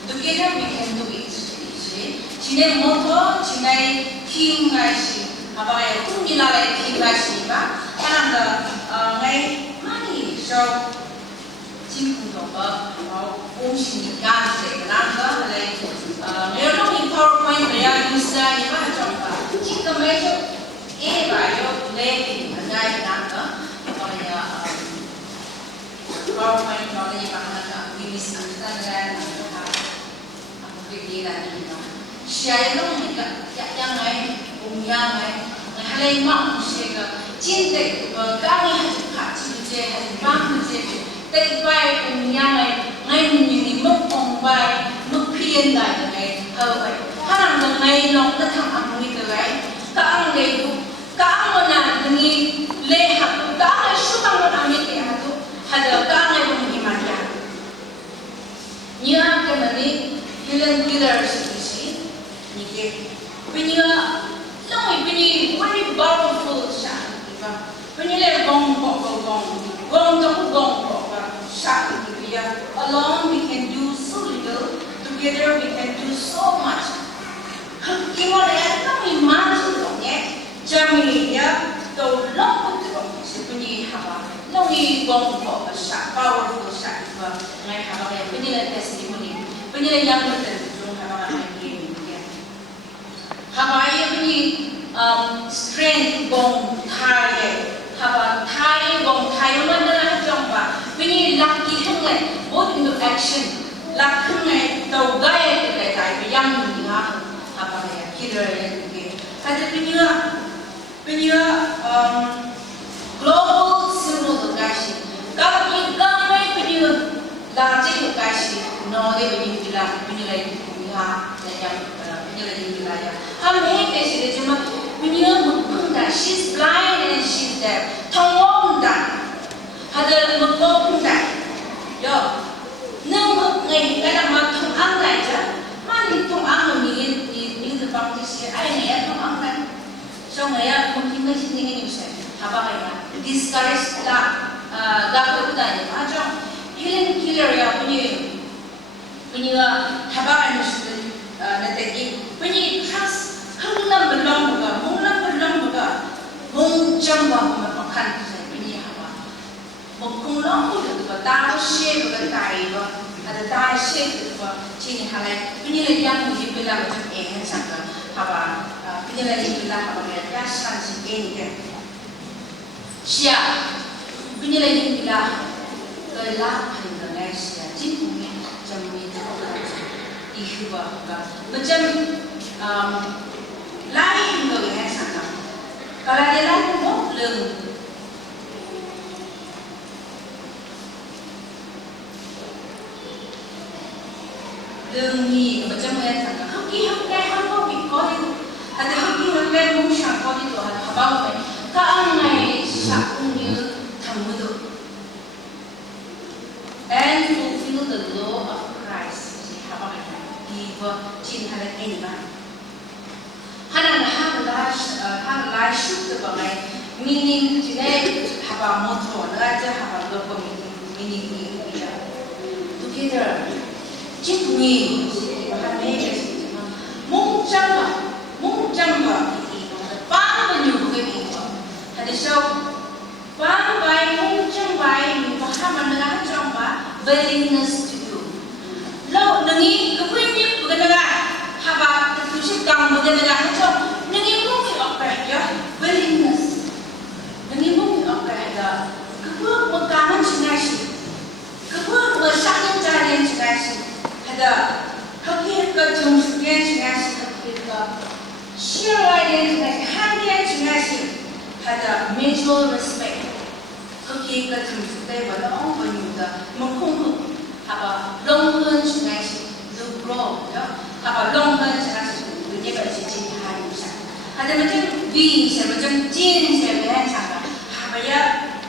Together we can do it. Jinai motor, jinai team guys, apa ya? Kumilai team guys ni ba? Karena ngai money so jin pun doa, fungsi ni kan se kenapa? Like mereka ni PowerPoint mereka usaha ni ba contoh. Jika mereka ba yo lagi banyak kenapa? Apa ya? PowerPoint kalau ni bahan we misunderstand siapa yang yang lain punya lain, hal mak musik, cinta kami harus kasih je, harus bangun je, tapi baik punya lain, lain ni mukong baik, mukpian lain, baik. Karena lain nak datang amu itu lain, kang lebu, kang mana ni lehat, kang suka mana amit ya tu, ada kang lebu ni macam. Nya kemana Helen Keller sih, ni punya, long punya very powerful shot, kan? Punya le gong shot itu ya. Alone we can do so little, together we can do so much. Gimana ya? Kami maju dong ya. 그녀의 양분들 중 하나가 아니에요. 하바이 그니 strength bong thai haba thai bong thai mana jong ba kini lucky hangai both into action luck hangai tau gaya ke kai yang ni ha apa ya kira ya ke ada punya global civil legacy kalau kita mai punya large legacy no dia punya lain ha yang punya lain wilayah हम एक ऐसी है जो दुनिया मुक्ता she's blind and she's deaf 통원다 하들 Mukta yo nung ngày cái là mà thông ăn này chứ mà đi thông ăn rồi mình từ bằng cái gì ai nghe thông ăn này xong rồi không khi mấy chuyện này như thế haba cái discourage là gặp được cái này mà trong healing killer ya punya haba cái này là cái punya khas hưng năm bền long bờ mông trăm vào mà khó khăn thì bây giờ hả một con lóng cũng được và ta xe được cái tài và ada ta xe được và chỉ này hàng này bây giờ là yang mình bây làm một cái hàng sản phẩm hả bây giờ là gì bây làm hả cái giá sản sinh cái xia bây giờ là gì bây làm cái lá hình cái này xia chính cũng nghe trong mình có cái ý hữu và macam lain bagi yang sama. Kalau dia lain pun leng. Leng ni macam yang sama. Haki hamba bikau itu. Ada haki hamba musang kau itu ada habang ni. Kaangai sakunya tamudu. And fulfill the law of Christ. Si habang ni. Ibu cinta dan iman. Hanan hang shoot the bangai meaning today haba motor raja haba local meaning dia together jitni han mege mung chamba pa menyu ke itu hadi so pa bai mung chamba ni paham dengan chamba willingness to do lo nangi kepunya bukan haba tujuh tahun berjalan macam nengi mungkin apa ya willingness nengi mungkin apa ada kebuat makanan sengaja kebuat masakan carian sengaja ada hakik kejumsian sengaja hakik share sengaja hadiah sengaja ada mutual respect hakik kejumsian pada orang penyuda mengkungku apa longgan sengaja grow ya apa longgan sengaja dia bercicit hari besar. Ada macam B, macam Jin, saya cakap. Apa ya?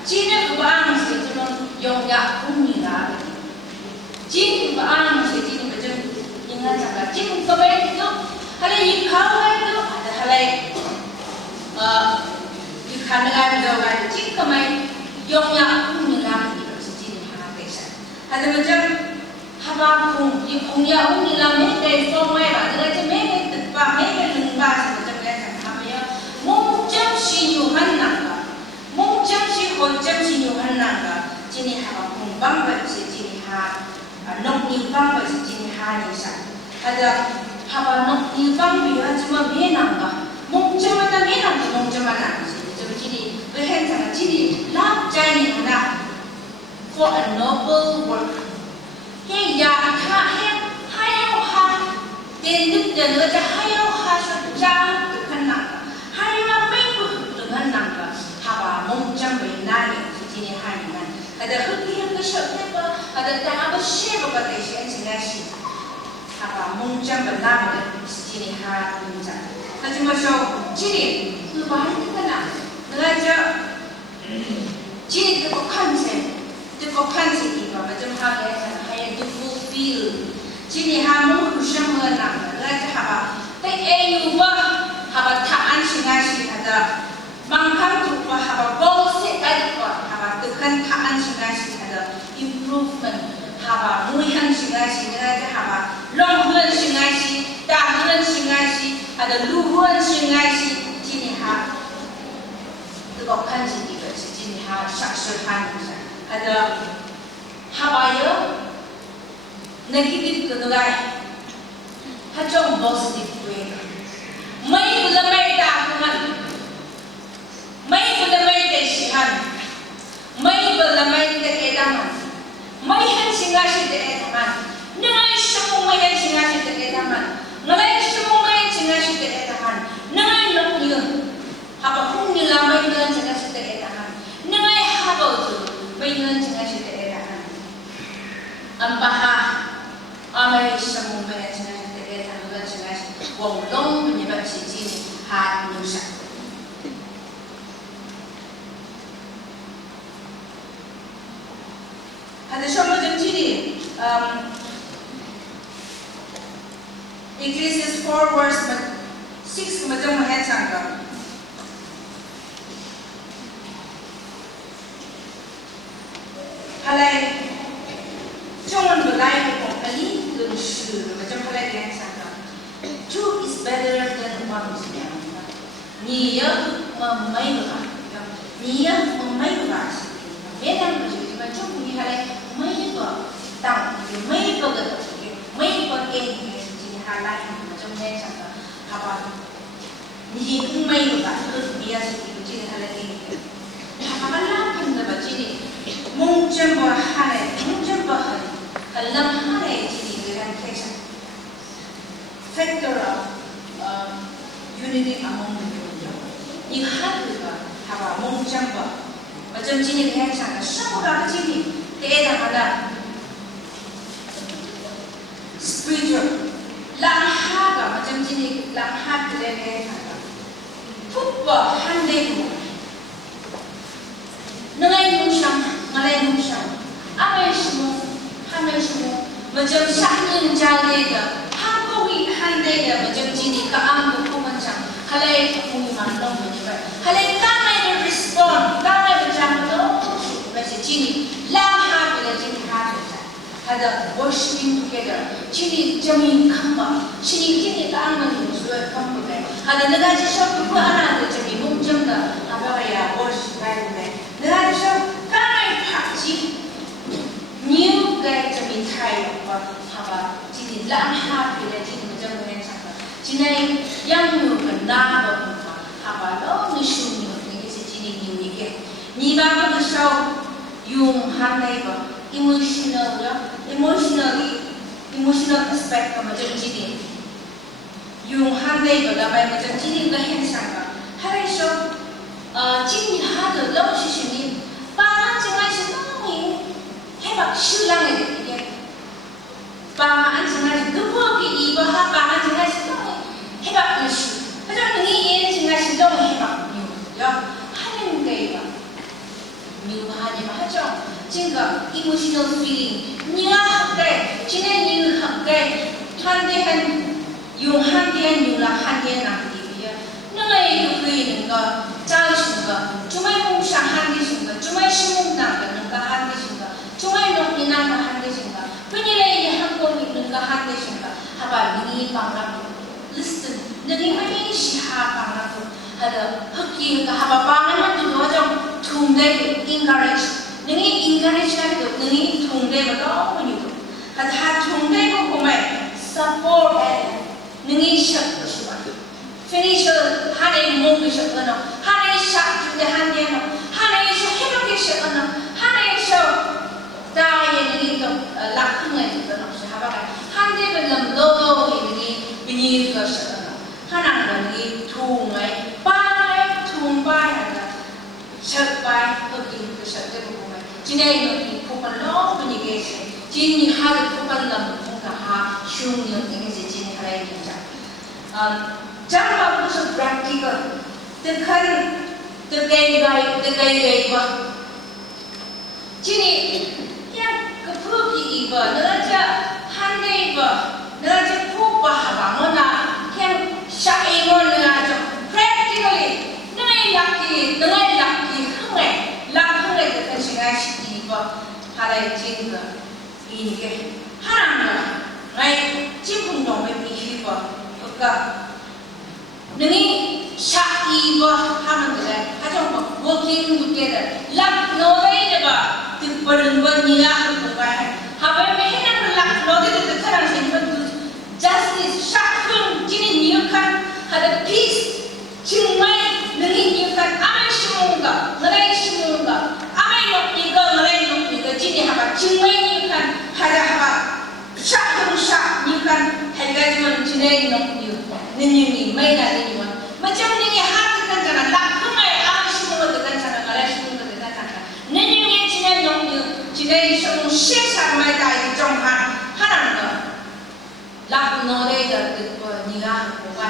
Jin itu bang, saya cuma yang umi lah. Jin bang, saya Jin macam ingat cakap. Jin kebaik itu, kalau ikau itu ada halai, ikau dengan jawab. Jin kebaik yang umi lah. Jin hana besar. Ada macam haba pun, ikung ya umi lah. Mereka form apa? Dengan mereka mereka lembah macam macam apa ya? Mungkin sinyuhan naga, mungkin hojam sinyuhan naga. Jini haba kumbang bersih jini ha, nok nibang bersih jini ha ni sah. Ada haba nok nibang biar cuma menangga, mungkin mana menang, mungkin mana. Jadi behen sangat jadi lap jani mana for a noble work. Hey ya ha đến đức đến nữa cho hai ông hai số cha được khăn nặng hai ông mấy bước được khăn nặng là hà mong trăm bảy nay thì này hai ngày ada hư kia cái sợ thế mà ada ta có xe vào cái gì anh sẽ gì hà mong trăm bảy nay thì này hai ngày là chỉ mà số chỉ để cứ bán cái khăn nặng nữa cho chỉ để có khăn gì thì mà trong hai ngày hai được fulfill Jadi hamu kusam menang, lagi haba. Tapi ayuba haba taan sinasi ada mangkang tu haba bolsek ada haba tekan taan sinasi ada improvement haba muihan sinasi lagi haba longhuan sinasi, tahuan sinasi ada luhuan sinasi. Jadi ha tegakkan sedikit. Jadi ha 60 ada haba ya. negative ke negai hajong positive way mai bulamai ta kungan mai bulamai te sihan mai bulamai te edaman mai han singa si te edaman ngai semua mai han singa si te edaman ngai semua mai singa si te edaman ngai nok ni haba hung ni la mai ngai singa si te edaman ngai haba tu mai ngai singa si te edaman ampaha amai semua mai singa si te edaman ngai singa si wong long menyebab si jini hat nusa ada semua macam ini Ecclesiastes 4 verse 6 macam mana sangka halai jangan berlai pun kali lusu macam halai yang sangka two is better than one ni ya memai berah ni ya memai berah memang begitu macam ni halai mai ber tang mai ber mai ber ini halai macam ni sangka apa ni mai berah tu biasa itu halai ini apa lah pun dah baca ni mungkin berhalai kalau halai ini dengan kisah factor of unity among the people ni hal juga apa mungkin macam ni kisah semua dah ini tiada ada spiritual langkah macam ni langkah terlebih football handai ngai musang apa semua macam sahnin jaga hampui handai macam ni keam tu macam halai pengumuman long macam halai kami respond kami macam tu macam ni langkah bila jadi ada worshiping together sini jamin kamba sini jadi tangan sudah kamba ada negara sesuatu mana ada jadi mungkin dah apa ya worship baik negara sesuatu kami pakci new guy jamin Thai apa jadi langkah bila jadi macam mana sangka jadi yang mungkin dah apa lo misu ni jadi new ni baru besar yung handai emotional aspect ka macam ini yung handai ba dapat macam ini gahin sangka hari so jini hado law sisini parang jangan senangi hebat silang ini parang jangan gebu ki iba ha parang jangan senangi hebat lesu macam ini jangan senangi hebat ni ya hari ni ba ni hanya macam 진가 emotional feeling 니가 학대 지네 니 학대 한대한 용 한대한 용락 한대한 남기비야 너가 이거 그이는 거 짜주는 거 주말 공사 한대신 거 주말 신문당 되는 거 한대신 거 주말 농민한 거 한대신 거 그니래 이 한국 있는 거 한대신 거 하바 니 방라고 listen 너희 많이 시하 방라고 하다 흑기 하바 방라만 좀 와좀 퉁대 encourage nengi encourage kan tu nengi thungde betul punya tu ada thungde ko kumai support nengi shak suah finisher hari mung shak ano hari shak tu dah dia no hari shak hidup shak ano hari shak dah yang nengi tu lakukan itu no siapa kan hari belum logo ini bunyi ke shak ano hari nengi thungai pai thungpai ada shak pai pergi ke shak tu Jinai ni pupan long punya gese, jini hari pupan lam muka ha shung yang ini jini hari kita. Jangan bagus practical, terkait ba. Jini yang keperluan iba, neraja handai ba, neraja pupa haba mana, yang syai'on neraja practically, nengai laki hengai. lakhangai ka singa shi ba halai jinga ini ke haranga ngai jimpung dong me bi ba ka nengi sha ba haman de ha jong ba working together lak no dai de ba ti parun ba ni la ko ba ha ba me hinan lak no de chung share sang mai dai trong han hanan ka lak no de da ni ga ko ba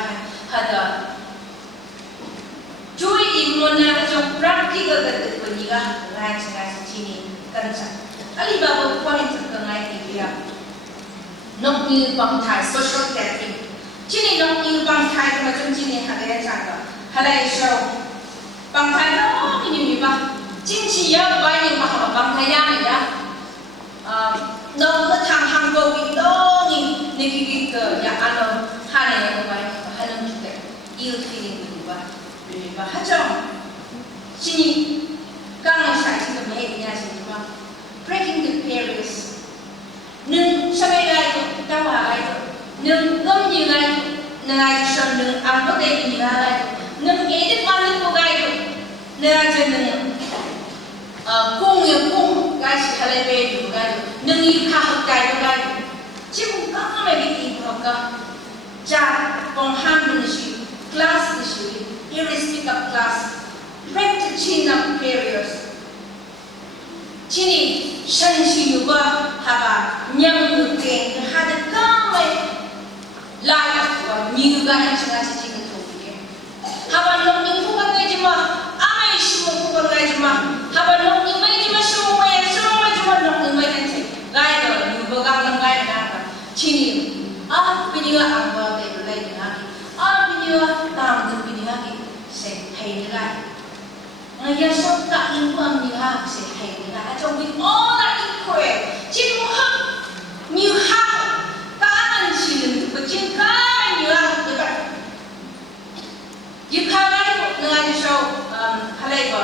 hada chui imona trong practical da ko ni ga ngai changa chini kan cha ali ba ko point ka ngai ti ya nok ni bang thai social gathering chini nok ni bang thai ma chung chini ha de cha ka halai show bang thai no ni ba chính trị ya bài những mà họ bằng thời gian này ya nó thằng hàng cầu bị đó ni cái ya anh hai này nó bài hai năm chục đấy yêu thì đi ba hát trong chính càng ngày sai chính cái này nhà chính ba breaking the barriers nên sau này lại tao hòa lại nên gom nhiều lại xong nên ăn có thể nhiều lại nên cái được ăn được cái nên cho nên cung cái gì hay là về được cái nâng ý khá học cái chứ không có mấy cái gì học cả cha con ham mình gì class gì irrespective of class practice chin up barriers chini sân si như vậy haba nhang như thế hai đứa con mấy lại và như cái hàng sinh ra chỉ cái thôi haba lúc những phụ con cái gì mà ai xin phụ con cái gì mà haba lúc những mấy gì mà semua cuma lúc những mấy cái gì gaya đó như bữa gang năm gaya nào chini pinila ang ba tay belai dengan pinila tam tu pinila se hay dengan ngaya sok tak infam ni ha se hay dengan trong bin all that equal chin mo ha như ha ta ăn chin tu chin ka như ha tu ba you ka ngai dengan show halai ba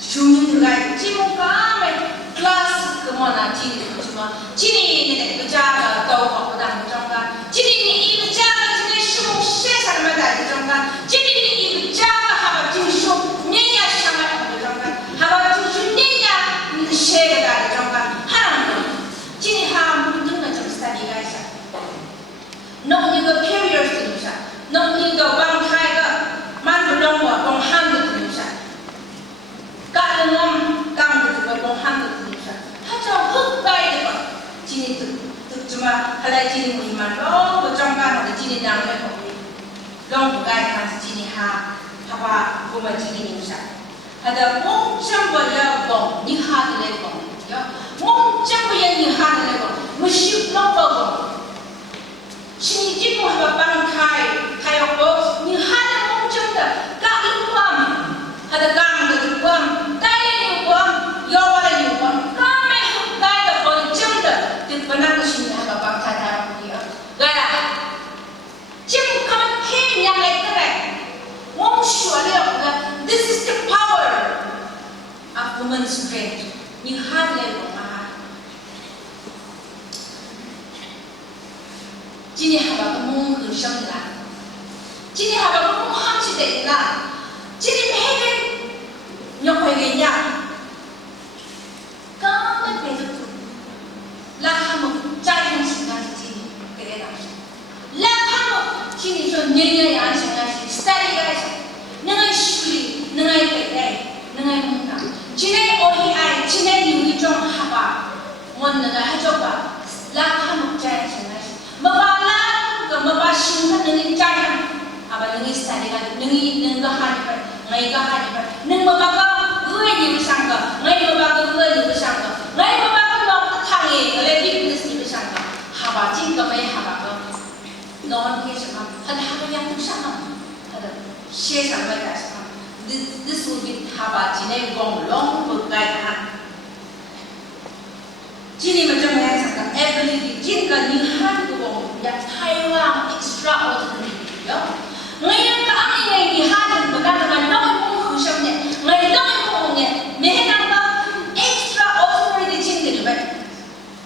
shunyu ngai chin mo ka mai class kemana chin cuma chini ni berjaga tahu apa dah berjaga chini ni berjaga chini semua sesar mata berjaga chini ni berjaga haba chini semua nenya sangat berjaga haba chini nenya ni share dah berjaga haram chini ham betul macam study guys nok ni ke periods tu sa nok ni ke bang thai ke man belum buat bang ham tu sa kak lengam kang tu bang ham tu trong hức bay được chỉ nên thực cuma halai chỉ nên mình mà lo của trong gan hoặc chỉ nên làm cái của mình lo của gan mà chỉ nên ha của mình chỉ nên những sao ada mong trong bây giờ bỏng như ha thì lấy bỏng mong trong bây giờ như ha thì lấy bỏng mới ship lo vào bỏng chỉ chỉ một là bằng khai học bỏng như ha là mong trong đó các cái quam ada gang được quam tay nhiều quam yo là nhiều quam benar sini apa bang cara dia gaya cim kamu ken yang lain keren wong surely this is the power of woman's strength you have level Jini haba kamu bersama lah Jini haba kamu hamsi deh lah Jini mehen nyok hegenya kamu betul là một trai không sinh ra thì cái đấy là một chỉ nên cho nhân anh sinh ra thì study cái gì nên ai study nên ai phải đây nên ai muốn làm chỉ nên ôi ai chỉ nên nhiều cái trong haba muốn là hay cho bà là một trai sinh ra mà bà là cái mà bà sinh ra nên trai à bà nên study cái nên cái hai cái ngày cái hai cái nên mà bà có người nhiều sang cái ngày mà bà có người nhiều sang cái ngày mà bà thằng ấy cái business ni besar kan, haba cing kami haba kan, non kes kan, ada haba yang besar kan, ada share sampai kat kan, this will be haba cine gong long berkait kan, cine macam mana sekarang, ability cing kan ni han tu gong, yang Taiwan extraordinary, ya, ngayon ka ang ingay ni han benar dengan non mung khusyuknya, ngayon non mungnya, mehenang ka extraordinary cing ni baik.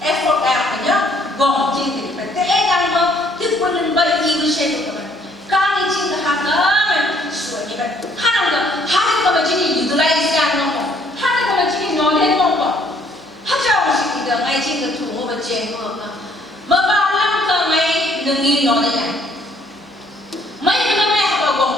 Effort out nhá, gom trên thì phải té đang mơ, thức quân lên bay đi với xe của mình, càng đi trên là hàng đó mà sửa như vậy, hai cái mà chỉ đi utilize ra nó, hai cái mà chỉ đi nói lên nó bỏ, hai cháu chỉ đi được ngay trên cái thủ mà chèn vừa mà bao năm cơ mấy đừng nghĩ nói đấy này, mấy cái mẹ vào gom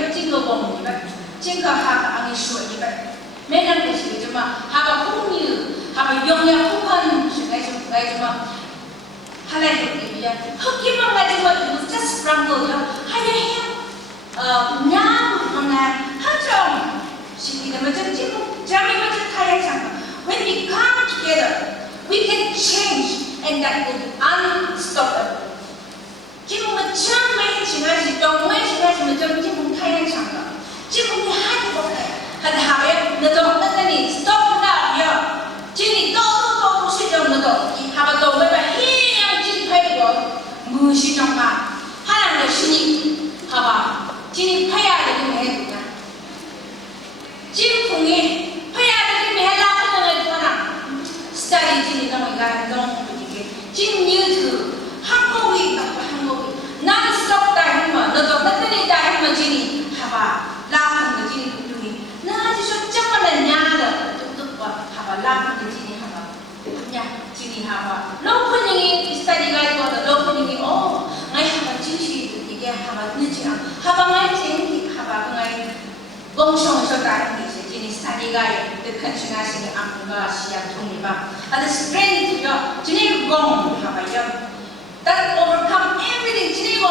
vậy chính cơ bồng như vậy chính cơ hà cả anh sửa như vậy mấy năm cái gì chứ mà hà cả không như hà phải dùng nhà không hơn sự cái chứ mà hà lại được cái gì hấp kiếm mà lại chứ mà it was just struggle chứ hay nhà mà hát trong sự cái mà chân chính chẳng mấy mà chân thay chẳng when we come together we can change and that will be unstoppable 지금 뭐 처음에 지나시 동네 지나시 뭐 지금 타이란 장가 지금 하지 못해 하다 하면 너도 끝내니 stop now 진이 또또 시정 너도 이 하바 또 매번 희양 진패고 무시정마 하나님의 신이 하바 진이 패야 되는 게 누구야 진풍이 패야 되는 게 라고는 했구나 스타일 진이 너무가 너무 이게 진 뉴스 한국이 non-stop tayo mo, nagpapatali tayo mo jini, haba, lakang na jini kutuli. Nakasisok siya pa na niya, tutok pa, haba, lakang na jini, haba, niya, jini, haba. Lopon yung study guide ko, lopon yung, oh, ngay haba, jini, 이게 haba, niya, haba ngay jini, haba, ngay, bongsyong sa tayo ni siya, jini, study guide, dekan siya nga siya, ang mga siya, tuniba. At the strength yun, jini, gong, haba, yun. That overcome everything. Today,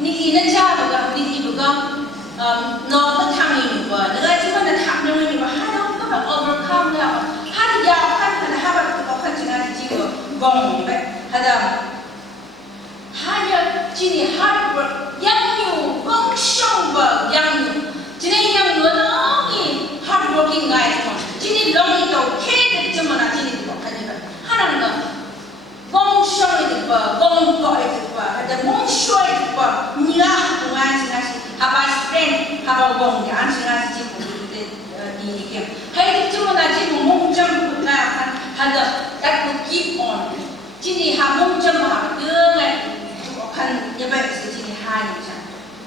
ni ina jaga, ni ibu no tangi ibu. Negara cuma nak hamil ibu. Hado kita overcome lah. Hado jauhkan, hado habat kita kan jangan jiwa gong ibu. Hado cini hard work. Yang you gong shong ber yang you. Cini yang you ni hard working guys. Cini long itu kek cuma nak cini ibu kan ibu. Hado gong shong itu gong kau itu ada gong shong itu nyah bunga sih haba friend haba gong jangan sih cipu ini dia hai itu cuma nanti mung jam buka ada that will keep on jadi mung jam dengan kan nyebai sini hari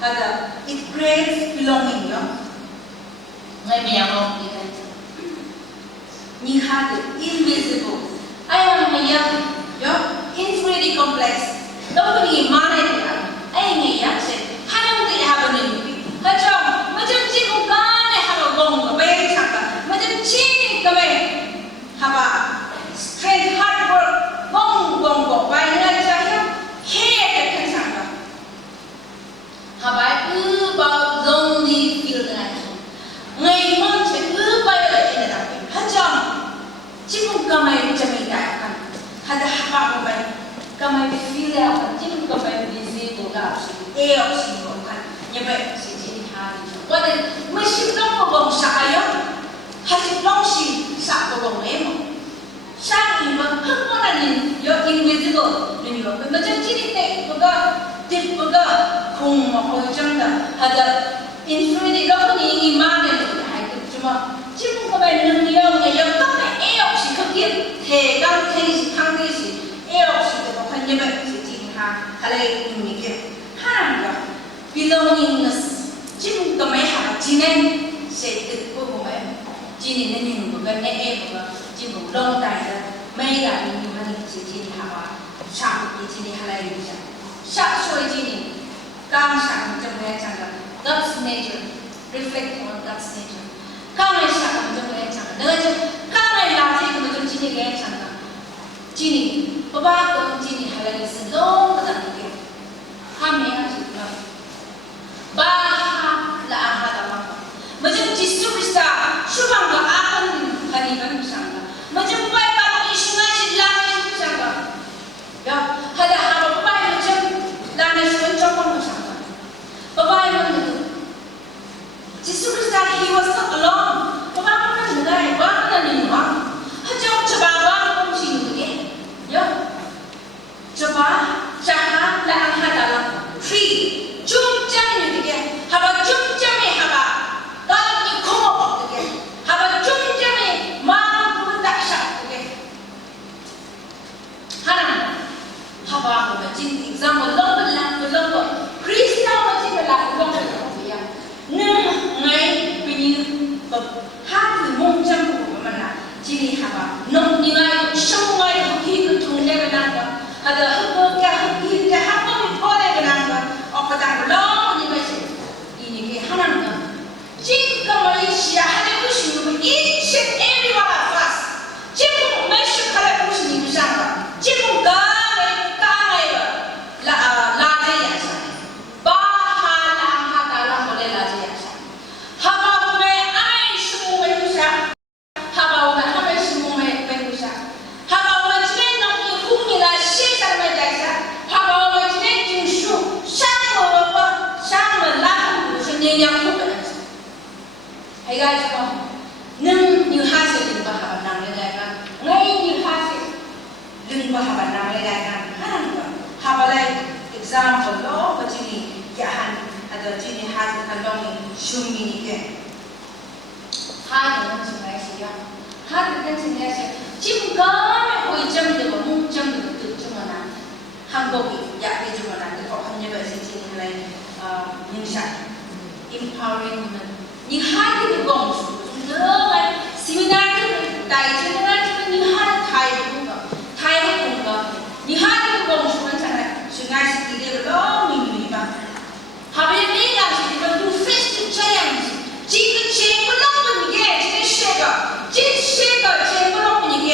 ada it creates belonging ya ngai biang ni hati invisible ayam ayam infinity complex. Nobody managed it. Any yakshe. Hanam di habanin. Hajam. Macam cipu kane haba gong. Bayi cakap. Macam cini kame haba. Straight hard work. Gong gong gong. Bayi ngajar yang kaya dekat cakap. Haba ubah lonely feel dengan itu. Ngai macam ubah yang ini tapi. Hajam. Cipu kame macam ini kan. Hada haba bayi, kami feel apa? Jadi kami busy boga, opsi bukan, nyebai sini hari. Wadah, masih belum bong saya, hati belum sih sak bong emo. Sak ini hengkonan ini, yo invisible, ini yo. Macam ciri teh boga, kung mau jangda, hada infinity lo ni iman itu, itu cuma cipu kami nengyong yo kami opsi kekir. 대강 테니스 강대시 에어시도 관념을 지지하 할래 이게 하나님과 belongingness 지금도 매 하나 지낸 세 뜻고 보면 지니는 있는 거가 내 애가 지금 롱다이다 매가 있는 하는 지지하와 샤기 지니 할래 이자 샤소이 지니 강상 정말 장가 God's nature reflect on God's nature 강의 샤가 정말 장가 내가 좀 강의 라지 그 지니 게 장가 Cini, bapak cini halal sedong kadang dia, kami asyik lah. Bah lah ahad apa? Macam jisu bisa, subang bah akan hari kan bersama. Macam bayi bapak isu nasi lama bersama. Ya, ada apa bayi macam lama isu cakap bersama. Bapak yang itu, jisu bisa he was not alone. Bapak pernah dengar, bapak pernah dengar. Hajam coba coba jangan dah dalam free jum jam ni dia haba jum jam ni haba kalau ni komo dia haba jum jam ni mampu tak syak dia hana haba haba jin exam belum Kristen macam belum dia ngai pinyu hati mungcam mana jadi haba nom ngai semua itu tunggu benar ada hubungan hubungan apa boleh dengan apa dah belum ni macam ini ke 주민에게 하는 중간이야. 하는 중간에서 지금 가면 오이점도 뭉점도 듣주거나 한국이 약해주거나 그거 한여에서 지금의 인상 empowering 니 하는 거 없어. 정말 세미나를 다이제는 니 하는 타이로 거 니 하는 거 없으면 잖아. 중간에서 이대로 너무 미미마. 하빈 내가 지금 두 페스트 challenge. 지금 제물로 이게 진실가 제물로 이게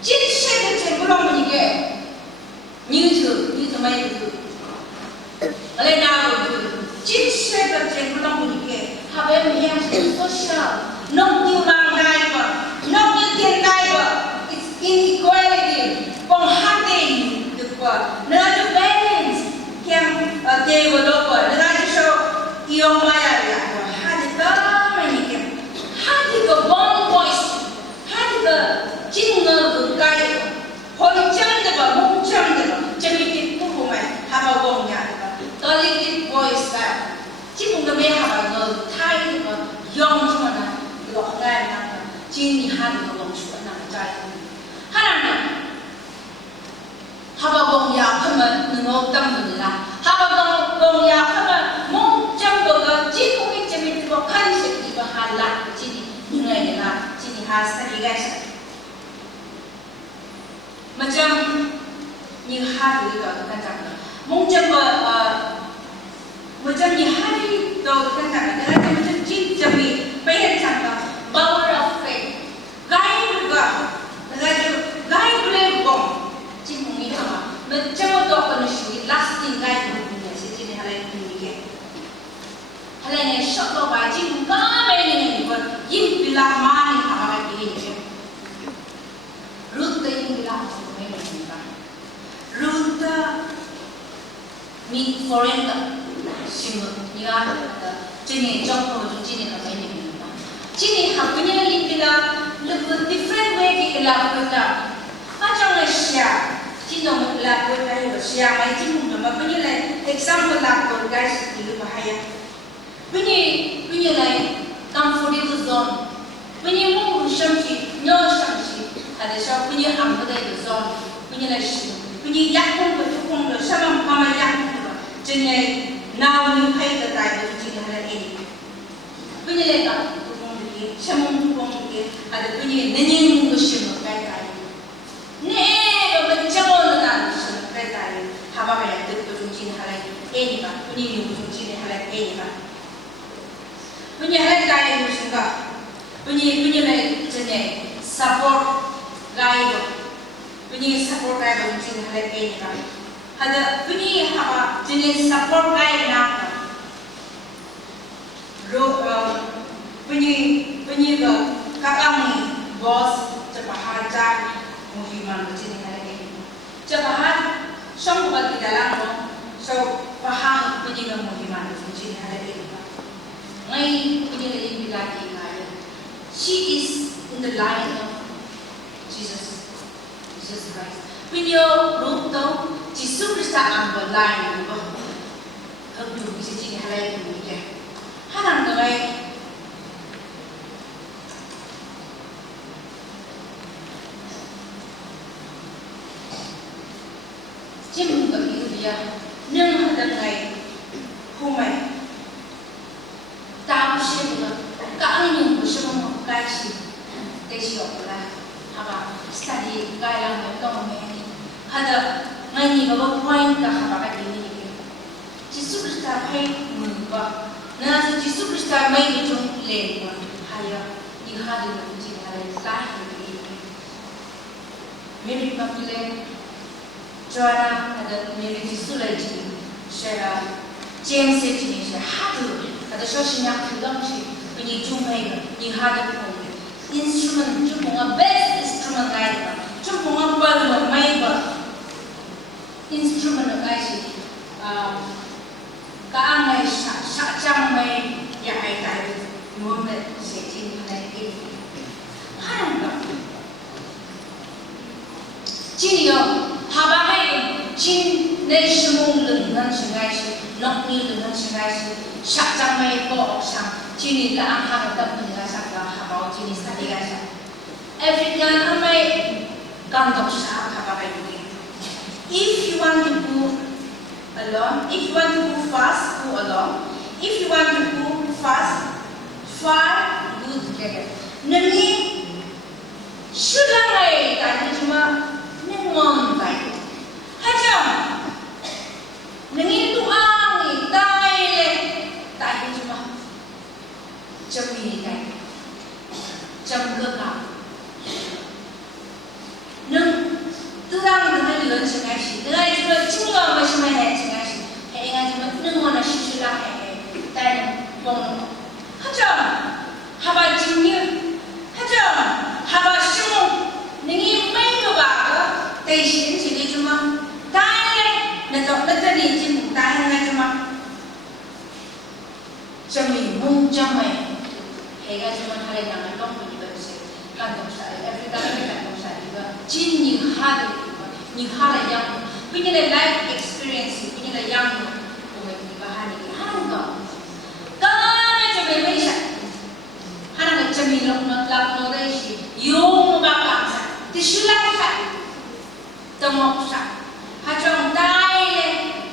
진실가 제물로 이게 뉴스 많이 그 원래 나오고 진실가 제물로 이게 하빈 해야지 소셜 농기망 다이버 농기 된 다이버 it's inequality 봉하대 그거 나도 balance 그냥 developer 내가 저 이용마야야 하디가 one voice, 하디가 진거 가이, 호리장대가 몽장대가 재밌게 보면 하바공야, collective voice가 지금도 매 하바가 타이가 영주나 이거 하나나 진이 하디가 몽주나 자이 하나는 하바공야 하면 너무 땅문이라 하바공야 하면 몽장거가 지금이 재밌고 간식 이거 할라. Nilainya sini hasta guys. Macam ni hari itu kan jangan. Mungkin macam ni hari itu kan jangan. Dengan macam cip jami, pengen jangan. Power of faith. Gaya juga. Dengan gaya boleh gom. Cip mungkin sama. Macam itu kan sih lasting gaya punya. Sini hari ini ke. Hari ini shock bawa cip kami ini. Yin bilang mani apa lagi ini? Ruta yin bilang semua ini kan. Ruta meet foreigner semua ni kan. Jadi jauh jadi apa ini kan? Jadi haknya yin bilang lebih different way kita lakukan. Macam Malaysia, Cina lakukan Malaysia, macam mana? Punya lain example lakukan guys dulu bahaya. Punya lain. Comfortable zone. Punya mungkin samsi, nyawa samsi. Ada siapa punya ambil zone, punya lagi. Punya yakun betul sama kama yakun tu. Jadi now ni pay the time tu jadi ada ini. Punya leka tukung lagi, sama tukung lagi. Ada punya nenek mungkin semua kaya kaya. Ne, macam mana semua kaya kaya. Haba kaya tu jadi ada ini kan. Punya mungkin jadi ada ini kan. Punya hal gaya macam apa? Punya lagi jenis support gaya, punya support gaya macam hal ini kan. Ada punya apa jenis support gaya nak? Punya kakak ni bos cepat hajar muhiman macam hal ini. Cepat semua di dalam so faham punya muhiman macam hal ini. Ngay punya lagi bilagi kaya. She is in the line of Jesus Christ. Punya root tu, Jesus Kristus ambil line tu. Kalau tu bisa jadi hal yang begini. Hanam tu ngay. Cim bagi dia, nang ada ngay, humai. Tahu siapa? Kami ni bersama kaji, kaji apa? Apa? Study gaya macam ni. Ada ni bawa point dah apa ini? Yesus Kristus hai mengubah. Nasi Yesus Kristus mai macam lain. Haya di hari ini hari lahir ini. Mary Magdalene, Joanna ada Mary Yesus lagi. Saya James ini saya hadu. Ada sosial yang punya jumlah ni ada pun instrumen jumlah best instrumen lain, jumlah baru mai instrumen lain keangai sakjam mai yang ada moment setting lagi. Hanya Cina habai Cina semua dengan sungai nok ni tu nan singai si sak jang mai ko sang chini la ang ha ta pun ga sak ga ha mau chini sa di ga sa African amai kan tok sa ha ba kai ni if you want to go alone if you want to go fast go alone if you want to go fast far go together nani sulangai ta ni cuma ngon tai hajam nani tu ang tai le tai ni cuma chami tai cham ke ka nung terang dengan luar sungai si dengan cuma cuma macam mana sungai si dengan cuma nung mana si sulang tai bong hajam haba jinya hajam haba semua nengi main tu baga tai si jadi cuma tai nak tadi jin tai dengan cuma cami mung camai hega cuma hari nangan dong punya bersih kantong saya every time kantong saya juga jin ni hari yang punya life experience punya yang punya bahan ini harus karena cuma macam harus cami lak nolai si yung bakang sa disulang sa temok sa hajong dai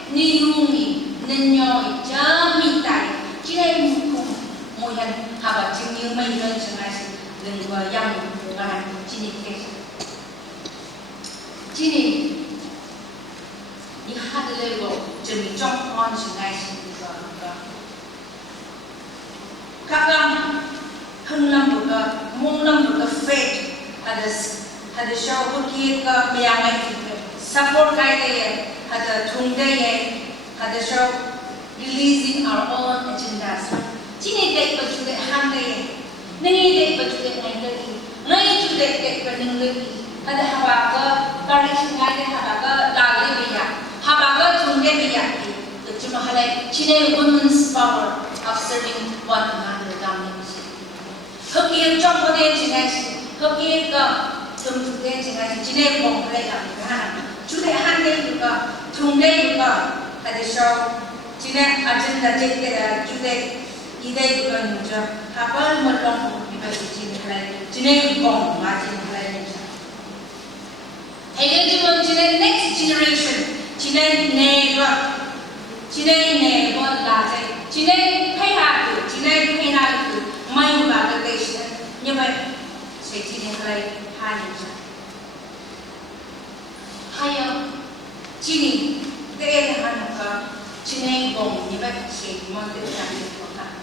ni yungi nenyoy jami dai Cina mukum moyan haba cini mai ran sengai lengua yang bahan cini kes cini ni had lego cini jong on sengai juga kakang henlam buka munglam buka fate ada show buki ke meyangai kita support kai dia ada tungde ye ada show releasing our own agendas. Cini dek berjude handai, nengi dek berjude ngai jude dek bernenggi. Ada habaga direction ngai habaga dali beya, habaga tunde beya. Cuma halai cini women's power of serving one another dalam ini. Hakir jom boleh cengai, hakir ke tumjude cengai cini bong boleh dalam ini. Jude handai juga, tunde juga ada show. Cina agenda jadi juga ide juga nuja. Apa melong kita cina halai, cina bom macam halai nuja. Hanya cuma cina next generation, cina nega lagi, cina pihak itu main bagai desa. Nyaman saya cina halai nuja. Hanya cini dia hanukah. Cina bom ni baik sih, mungkin tak dibuka.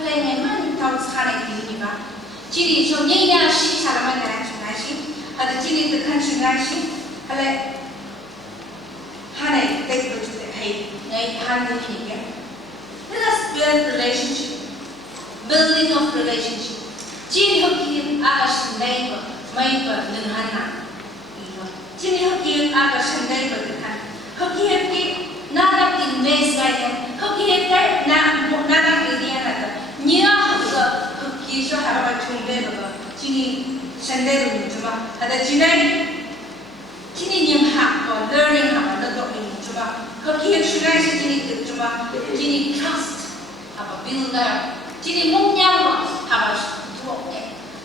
Hal yang mana tahu sekarang ini ba? Cina soalnya sih salaman dengan sungai sih, ada cina tekan sungai sih. Hal yang tak betul hai, ngai handle ini ya. Let us build relationship, building of relationship. Cina hokian agak sendai ba, main ba dengan anak. Cina hokian agak sendai ba dengan hokian ki. Nada invest gaya, hoki kita nada idea nada. Nia juga hoki so harap cumbe baga. Cini sendiri cuma ada cini yang hak learning hak ada tu ini cuma hoki sungai cini cuma cini trust apa builder cini mungnya apa tu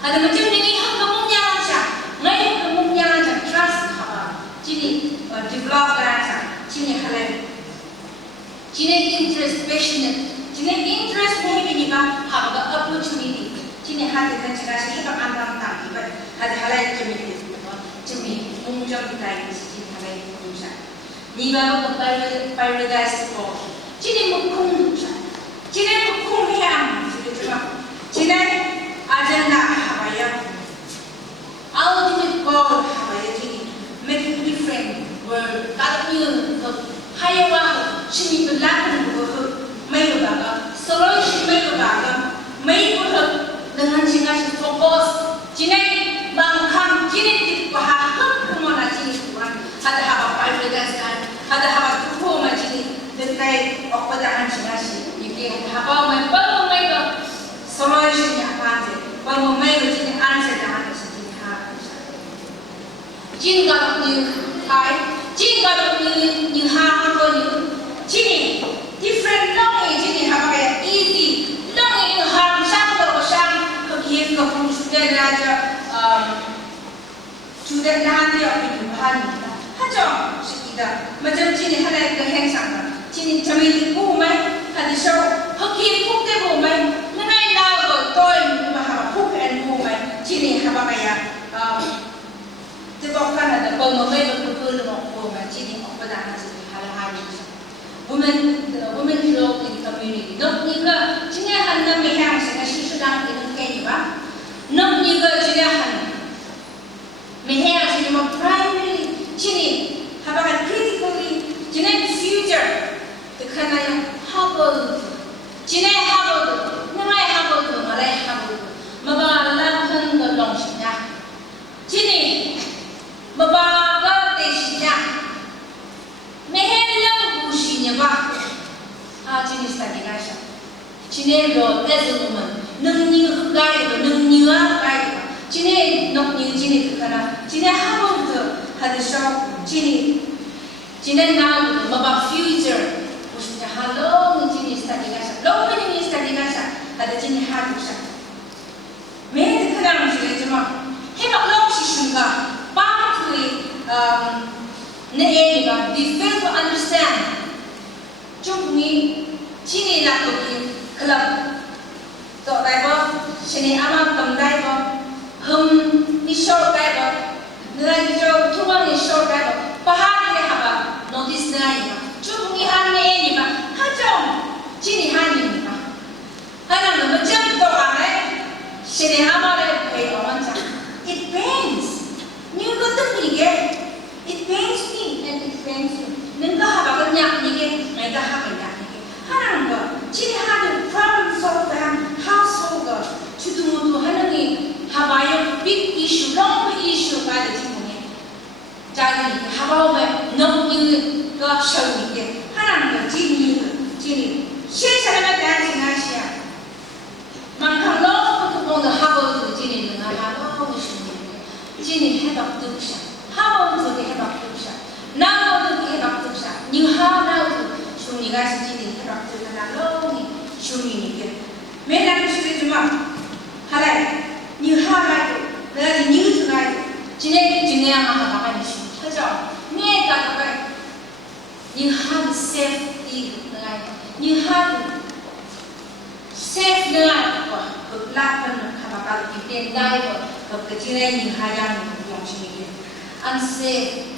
ada macam ni hak mungnya aja, ngai mungnya aja trust apa cini develop aja cini halal. Cina interest passionate, cina interest maybe ni kan haga opportunity. Cina hati dan cina sih tak antang tak ibat hati halai cumi mungkin kita ini cina halai mungkin. Ni baru paradise ko. Cina mungkin cina yang cina agenda habaya. Ultimate goal habaya cina make a different world. Katanya hayawan sini berlaku mai baga solution mai baga dengan cina fokus cina bangkang cina bahag kemana cina tuan ada haba private ada haba tuh macam dekai operan cina sih ini haba mai baga solution yang apa baga mai cina answer dah ada sini cina kalau ni jika ni hang apa ni cini different 주된 나한테 어디 하니까 하죠. 시기다. 맞아 진이 하나의 그 행상다. 진이 저희 보면 하디쇼 허기 폭대 보면 하나의 나고 또이 하가 폭엔 보면 진이 하바가야 뜨겁다는 번호에 그 보면 진이 없다 하지 하지. women flow in community. Not niga jinahan na may hang sa susulang tinong kayo ba? Not niga jinahan. May hang sa mga primary jini habakan critically jinay future the kanayang habol jinay habol nangay habol malay habol mabalakan ng long siya jini mabaga de siya mehelang busi niya ba jini study ka siya jini lo tezuman nung niya gaya ba nung niya gaya ba jini nok niya jini kana jini habol to hadisyo jini na mabang future gusto niya halong jini study ka siya long pa niya study ka siya ada jini hado siya may kana mo sila jima hemak long si ka partly na area they fail to understand chung ni chini la ko ki club to dai ba chini ama kam dai ba hum ni short dai ba na ni jo tuwa ni short dai ba paha ni ha ba notice dai ba chung ni han ni ba ha jong chini han ni ba hana no jam to ba ai chini ama le pe on cha it pains you got to be it pains me and it pains you. Nengka haba kan nyak ni ke, mereka haba nyak ni ke. Hanang ba, ciri hadu problem solve ham household ga. Cutu mutu hanangi haba yang big issue, long issue ka ada ciri ni. Jadi haba ba nong ni ga show ni ke. Hanang ba ciri. Siapa nama dan singa siya. Mangkang long tu pun haba tu ciri ni nga haba tu show ni. Ciri haba tu siya. How to get back to Sha? Now to get back to Sha. You have now to show me guys to get back to the long show me again. May I show you tomorrow? Hello. You have like the new to guide. Jinny have a issue. Hello. May I you have safety. You have safe life. Good luck and have a car. You can die of the Jinny you have unsafe.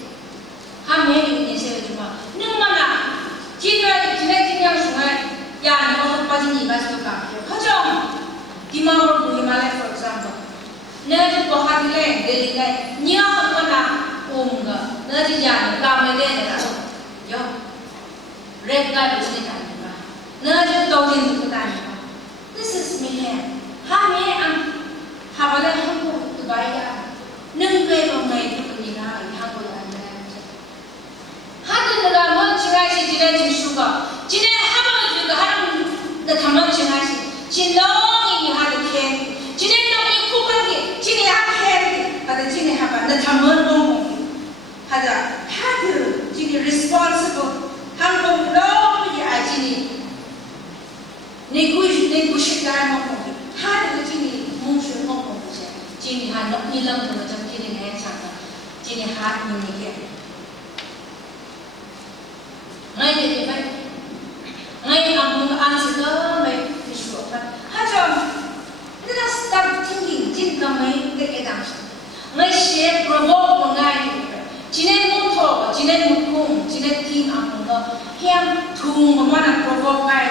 Hamil ni saya cuma. Nung mana? Jika yang sungai, ya ni orang pasti ni bahasa kau. Kacau. Di mana orang Himalaya for example. Nanti bahat le, Delhi le. Ni orang mana? Ga. Nanti jangan kami le ni. Yo. Red guy is ni kan. Nanti tahu ni kan. This is me here. Hamil ang habalan hamil tu bayar. Nung kaya mengai 하는 사람은 지나시 지나시 수가 지내 하면 juga 하는 나 담아 지나시 진동이 하는 게 진동이 쿠바기 진이 하게 하다 진이 하바 나 담은 동 하다 하드 진이 responsible 한국 너무 아진이 negotiate 먹고 하드 진이 뭉쳐 먹고 진이 한 너희랑 더 좀 진이 내 장가 진이 하는 얘기 ngay để vậy ngay ông ăn sẽ có mấy cái số phận hát cho nên là start thinking chính là mấy cái đằng ngay sẽ provoke một ngày chỉ nên muốn thọ chỉ nên muốn cùng chỉ nên team ăn một cái hem thùng một món provoke cái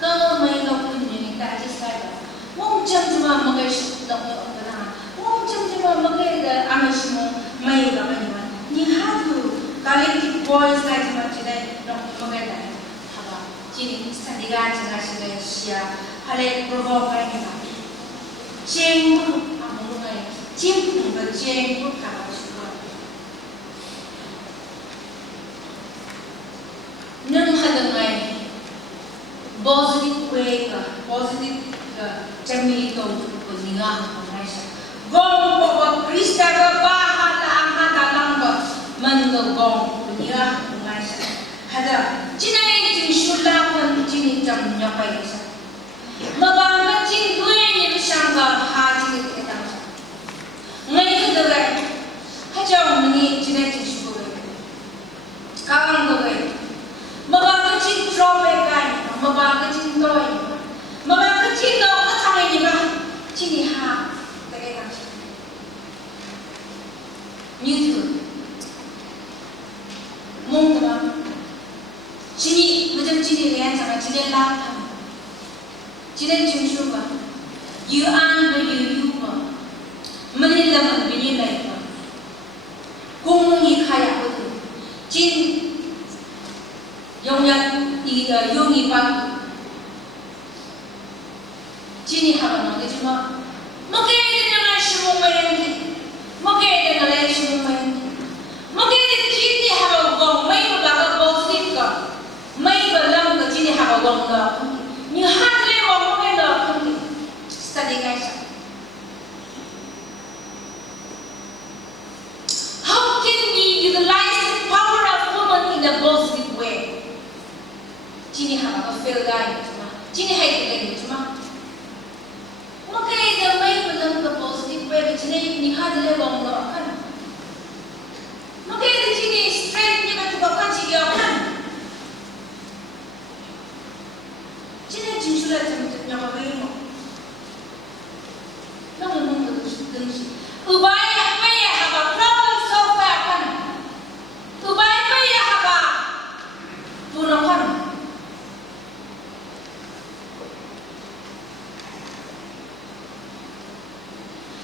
cơ mấy lâu hơn những cái chỉ sai đó mong chăm chú vào một cái sự động lực của nó mong chăm chú vào một cái ăn gì mà mấy là mấy mà nhưng hát rồi collective voice like today no maganda haba chini sandigan jana siya hale provoke kai na cheng amu ngai chim ba cheng ka ba suka nang hada ngai positive way ka positive chami to ko ninga ko ngai sa gong ko krista ka ba hata ang hata lang ba manggong punya mengasah ada jinai jin shulapan jin jam nyapai sa mabanga jin gue ni bisangga haji kita cái nào như thường mong tao chính bây giờ chính liền chẳng là chính làm thằng chính chính số mà you ăn với you mà mình làm mình như này mà cùng nghĩ khai ác thôi chính dùng nhận đi dùng nghĩ bằng chính hàng nó cái gì mà cái này là số mấy cái này là số mấy cái chính thì hàng gồm mấy cái là positive cả mấy cái làm cái chính thì hàng gồm cả như hai cái gồm cái là không study cái gì how can we utilize the power of woman in a positive way chính thì hàng có fail guy chính thì hay cái gì mà cái này mấy cái làm cái positive way chính thì như hai cái gồm cả cái này chính thì strength như cái tụi con chỉ có chính là chính là chấm dứt nhau cái gì nó là mong được đừng gì ubay bây giờ haba problem solve kan ubay bây giờ haba punakan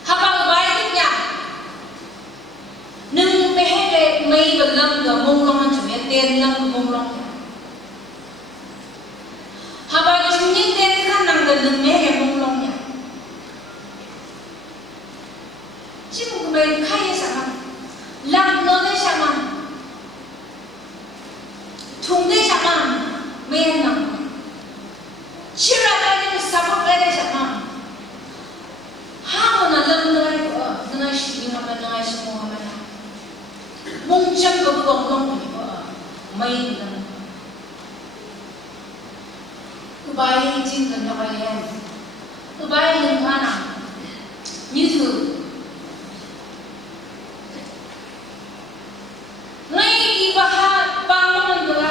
haba ubay tu nya nung mehele mai balam ga mong long chme ten lang mong long haba chunyin ten kan nang ga nung mehe mong long nya chim mai khai sa lam no de sa man thung de sa man men nang chira ka de sa pa de sa man ha na lam no ai ko na shi ma na shi mo ma na mong cham ko bong long ni ko mai na ubay jin na ka yan ubay lung ana như thường ngay khi bà ha ba mong người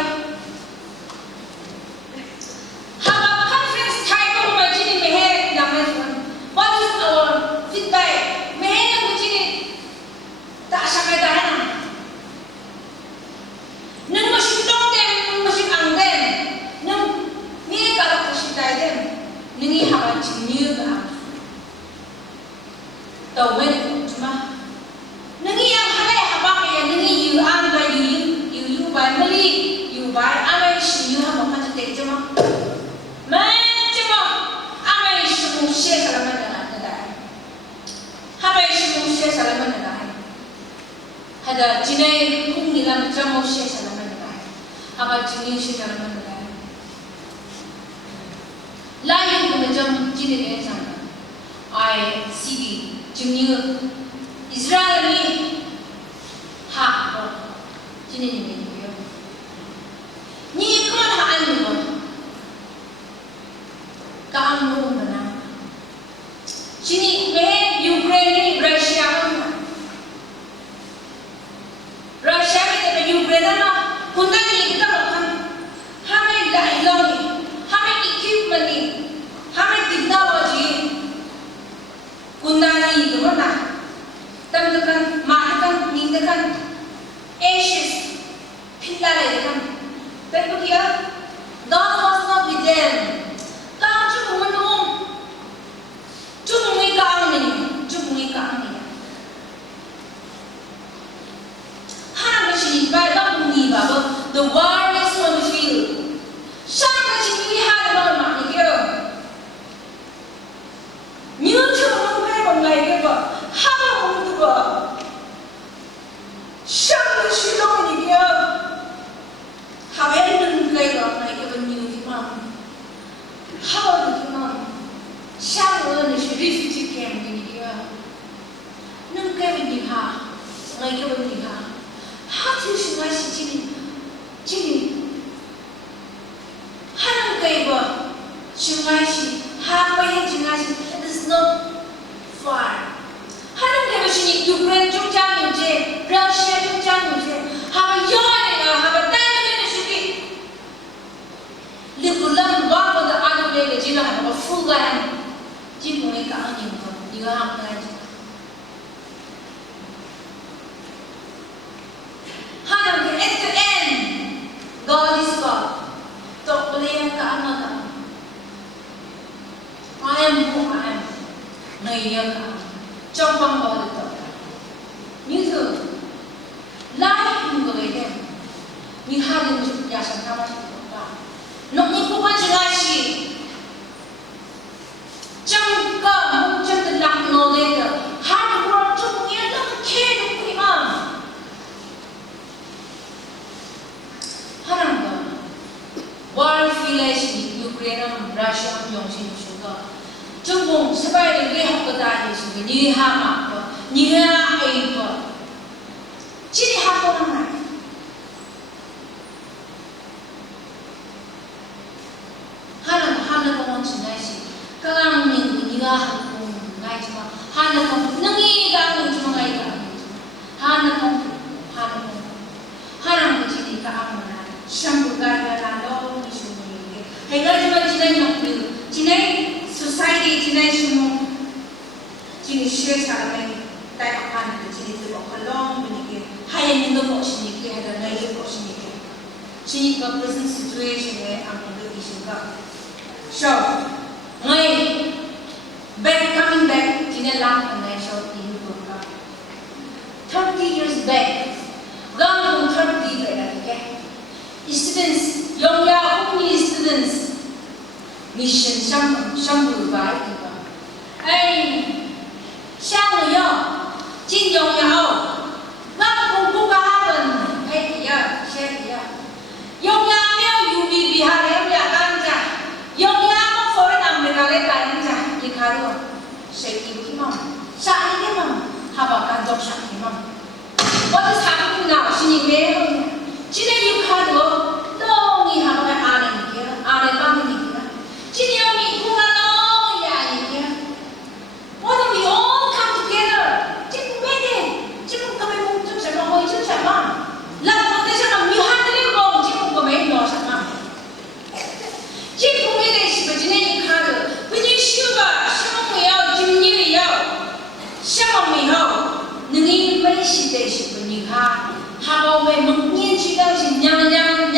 haba conference time ko ma chini mehe na me what is our feedback mehe na ko chini ta sa ka da na nang ma shi tong dem ma shi ang dem nang ni ka la ko shi dai dem ni haba chini ga tàu mấy chúng ta nâng ý ăn hai hạt bạc này nâng ý yêu ăn và yêu bài mới đi yêu bài ăn ấy sử yêu hàng một cái tệ chứ mà mấy chứ mà ăn ấy sử dụng xe sao mà nó đại hàng ấy sử dụng xe sao mà nó đại hay là chỉ này cũng như làm cho một xe sao mà nó đại hàng ấy chỉ như xe sao mà nó đại lại những cái trong chỉ này cái sao ai CD chứng như Israeli hạ rồi cho nên mình hiểu như con hạ anh rồi các anh luôn mà nào cho nên về Ukraine Russia không Russia bây giờ Ukraine nó hôm nay thì chúng ta bảo rằng hai mươi đại lo này hai mươi equipment này hai mươi technology kundani itu mana tam tekan mak tekan ning tekan ashes pilla lagi tekan tapi begitu God was not with them kau cuma menung cuma ngikang ni hang macam baik tak bunyi bahawa the war is on the field sang macam ni hang bahawa mak ni kira như thường còn ngày cái vợ hai ông tu vợ sang cái suy lo gì kia hai em đừng cây đó này cái bên nhiều thì mà hai ông thì mà sang rồi này suy đi suy kèm gì kia nâng cây bên nhiều hà ngày cái bên nhiều hà hai thứ suy nghĩ chỉ hai nâng cây vợ suy nghĩ hai bây giờ suy nghĩ it is not far. 하는 게 무슨 유크레인 중장 문제, 러시아 중장 문제, 하면 여행이나 하면 다른 수기. 리굴람 와보다 아들에게 지나가는 거 풀가한 지붕이 까는 거 이거 한 가지. ngày nhớ cả trong vòng bao nhiêu tuổi như thường lại những người đấy như hai đứa chúng nhà sản tham gia nó như không quan trọng gì trong cả một chân tình lạc nô lên được hai đứa con chung nghĩa là kê được quý mà 하나님과 war affiliation Ukraine Russia 영신 주가 중공 스바이를 위협과 다니시고 니하마 니하 에이버 지리 하고는 나 하는 건 지나시 강한 니가 하고 나이지만 하는 건 능이가 하는 주가 이가 하는 건 하는 거 지니까 아무나 샴푸가가 나도 이슈니 해가지고 지나는 그 지내 society 지내 수모 지니 시에 사람의 다양한 그 지니 들어 걸렁 분위기 하얀 거 보시니까 하다 나이 보시니까 지니까 present situation에 아무도 이슈가 so ngay coming back 지내 랑 내 show in book 30 years back Gone from 30 years okay students 영야 홍리 students mission 샴푸 bài 이거 ai sang rồi chín 영야 ngắt cùng cô cả phần hay thì share thì 영야 매우 유비 비하래 야 간자 영야 뭐 소리 남는 거래 간자 이 가루 세기기만 사이기만 하바 간적 샤기만 어디 사람이 나오시니 왜 지네 육하도 너무 하면 아는 게 아는 방법이 게 지네 형이 구나노 야이게 What we all come together 지금 매대 지금 그게 목좀 잠깐 거의 좀 잠깐 라고 대해서 미하들이 뭐 지금 그게 너 잠깐 지금 매대 시부 지네 육하도 그지 슈가 슈몽이요 김유요 샤몽이요 능이 mấy 시대 시부 니가 하고 왜 먹는 시간이 냥냥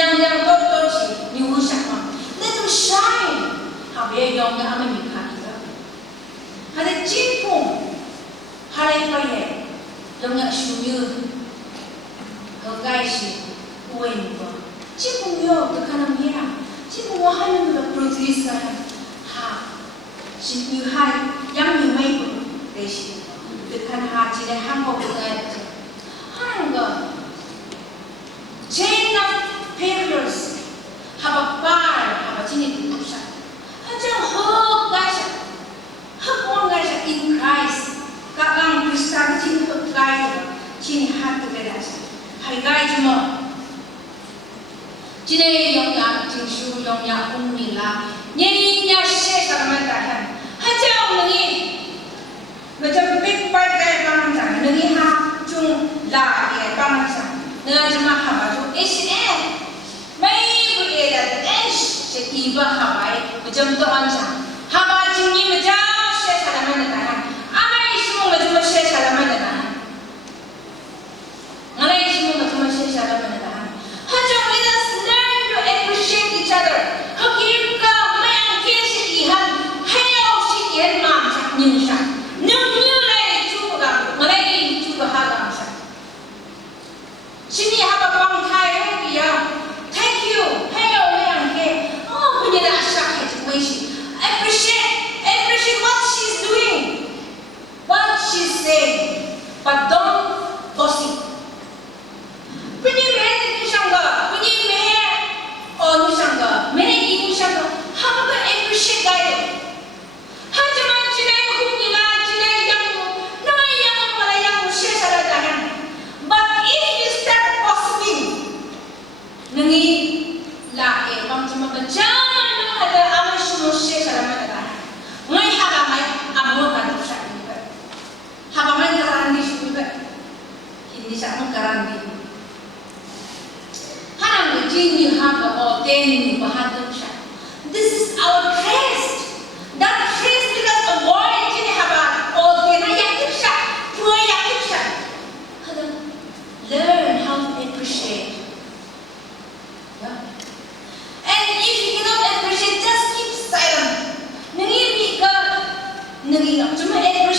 tốt chỉ nhiều sạch mà nên tôi sai học về dòng nhà mình bị khát nữa hay là chính phủ hay là cái gì dòng nhà sưu như hơn gai gì quên rồi chính phủ nhiều tôi khả năng biết chính phủ hai mươi người produce ha chính như hai giống như mấy người để gì tôi khả năng chỉ để hàng một người hai người chain of failures have a bar have a chini pusha hajang hok gaisha hok gaisha in Christ kakang Krista chini hok gaisha chini hat together hai gaisha mo chini yongya chingshu yongya umnila nyenya she saramata han hajang ngi macam big bite kai bang jang ngi ha chung la ye bang jang Nga cuma haba tu HN, mai boleh dah H setiba haba macam tu aja. Haba cumi macam saya salaman dah. Amai semua macam saya salaman dah. Ngalai semua macam saya salaman dah. Hajang let us learn to appreciate each other. Hakika mai angkir sekihan, hayau sekihan macam nyusah. Nyulai juga, ngalai juga haba macam. Sini haba bang thai ya. Thank you. Hello yang oh punya dah syak itu appreciate what she's doing. What she's saying. But don't gossip. Punya meh ni sangga, punya meh oh ni sangga, meh ini sangga. Haba kan appreciate gaya. Haja macam ni hukmilah, cina yang nama yang malah yang usia salah jangan. But if you start gossiping, nengi lah bang cuma jangan ada amal semua salah mana ngai haba mai amal kan dosa juga. Haba mai karandi juga. Ini sama karandi. Hanam jini haba o teni bahan dosa. This is our crest. That crest because the word jini haba o tena yang dosa, dua yang dosa. Learn how to appreciate. Yeah. And if you cannot appreciate, just keep silent. Nengi cuma appreciate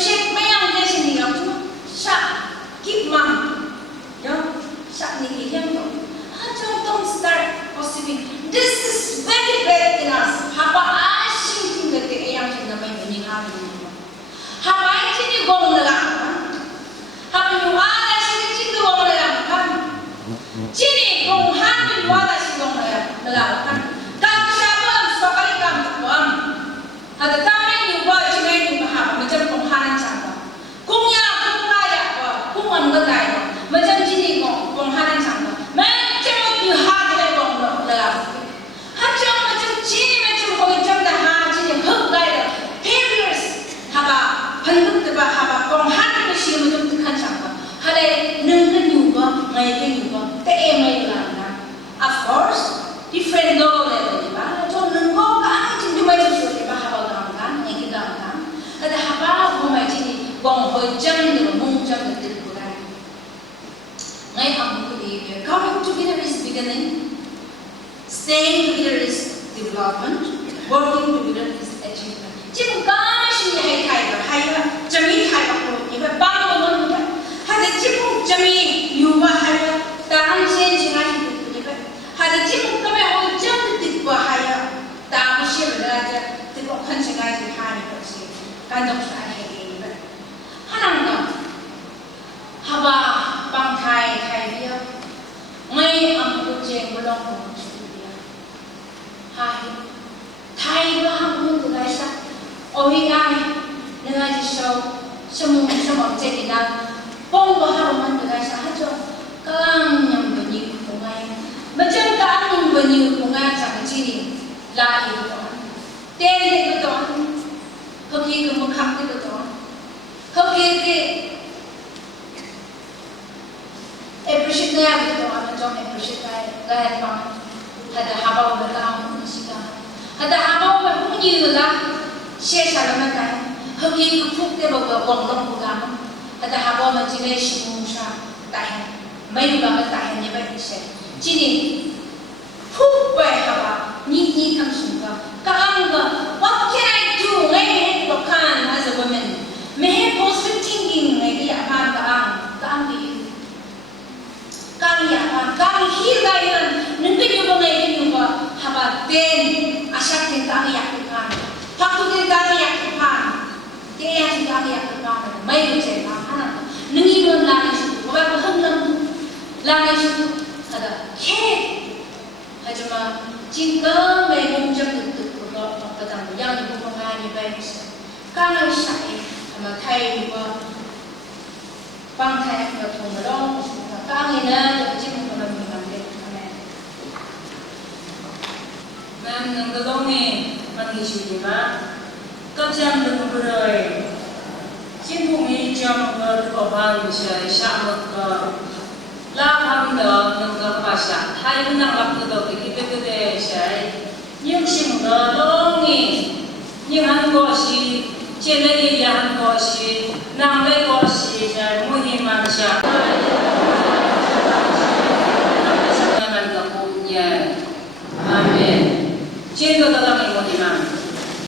ngay cái gì vậy cái em ấy làm nào of course different level đi ba cho nên có cái chúng tôi mới chịu đi ba học làm cái này cái làm cái là học ba không phải chỉ bằng hơi chân được mông chân được được của cái ngay học cái gì coming together is beginning staying together is development working together is achievement chỉ một cái gì hay thay và hay là chăm ý thay và rồi như vậy bao nhiêu lần như vậy hay là chỉ một chăm ý yêu và hay là ta trên chỉ hay như vậy hay là chỉ một cái mẹ ôi chân được và hay là ta mới xem được ra chứ thì cũng không sẽ ngay thì hai như vậy gì cái đó phải hay như vậy 하나는 하바 방타이 타이비야 ngay 아무도 제 물론 공주야 하이 타이로 한번 들어가서 어휘가이 내가 지서 스무 제기나 공부하러만 들어가서 하죠 깡냥 분이 공아이 맞은 깡냥 분이 공아 장지리 라이도 때리도 거기 그 목함도 거기에 appreciate nya gitu apa jom appreciate kayak bang ada habau berkah musika ada habau berbunyi lah share sama kan hoki kufuk dia bawa bonglong bukan ada habau macam ni semua tahan mai juga tahan ni baik share jadi fuk baik habau ni kan semua kaang what can I do ngai bukan as a woman meh positive thinking ngai dia apa kaang di kami hilayan nungkin yung mga yung haba den asak din kami yakupan pakto din kami yakupan kaya din kami yakupan may gutse na hana nungin lang siya wala pa hanglang lang siya ada ke hajiman jika may mumjam tutup ko pagkatang yang yung mga ni bayis kana siya matay ko bangkay ko tumulong Kangina 지금 그런 건데, 나는 그 동네 만기시지만 깜짝 놀래. 진풍이 좀 그거 반셔 샤먹거 라함도 능거 파샤 타이나 갑도 그때 샤이 육심거 동이 니한 것이 제내리 한 것이 남의 것이 잘 무히만샤 Amen. Trên cơ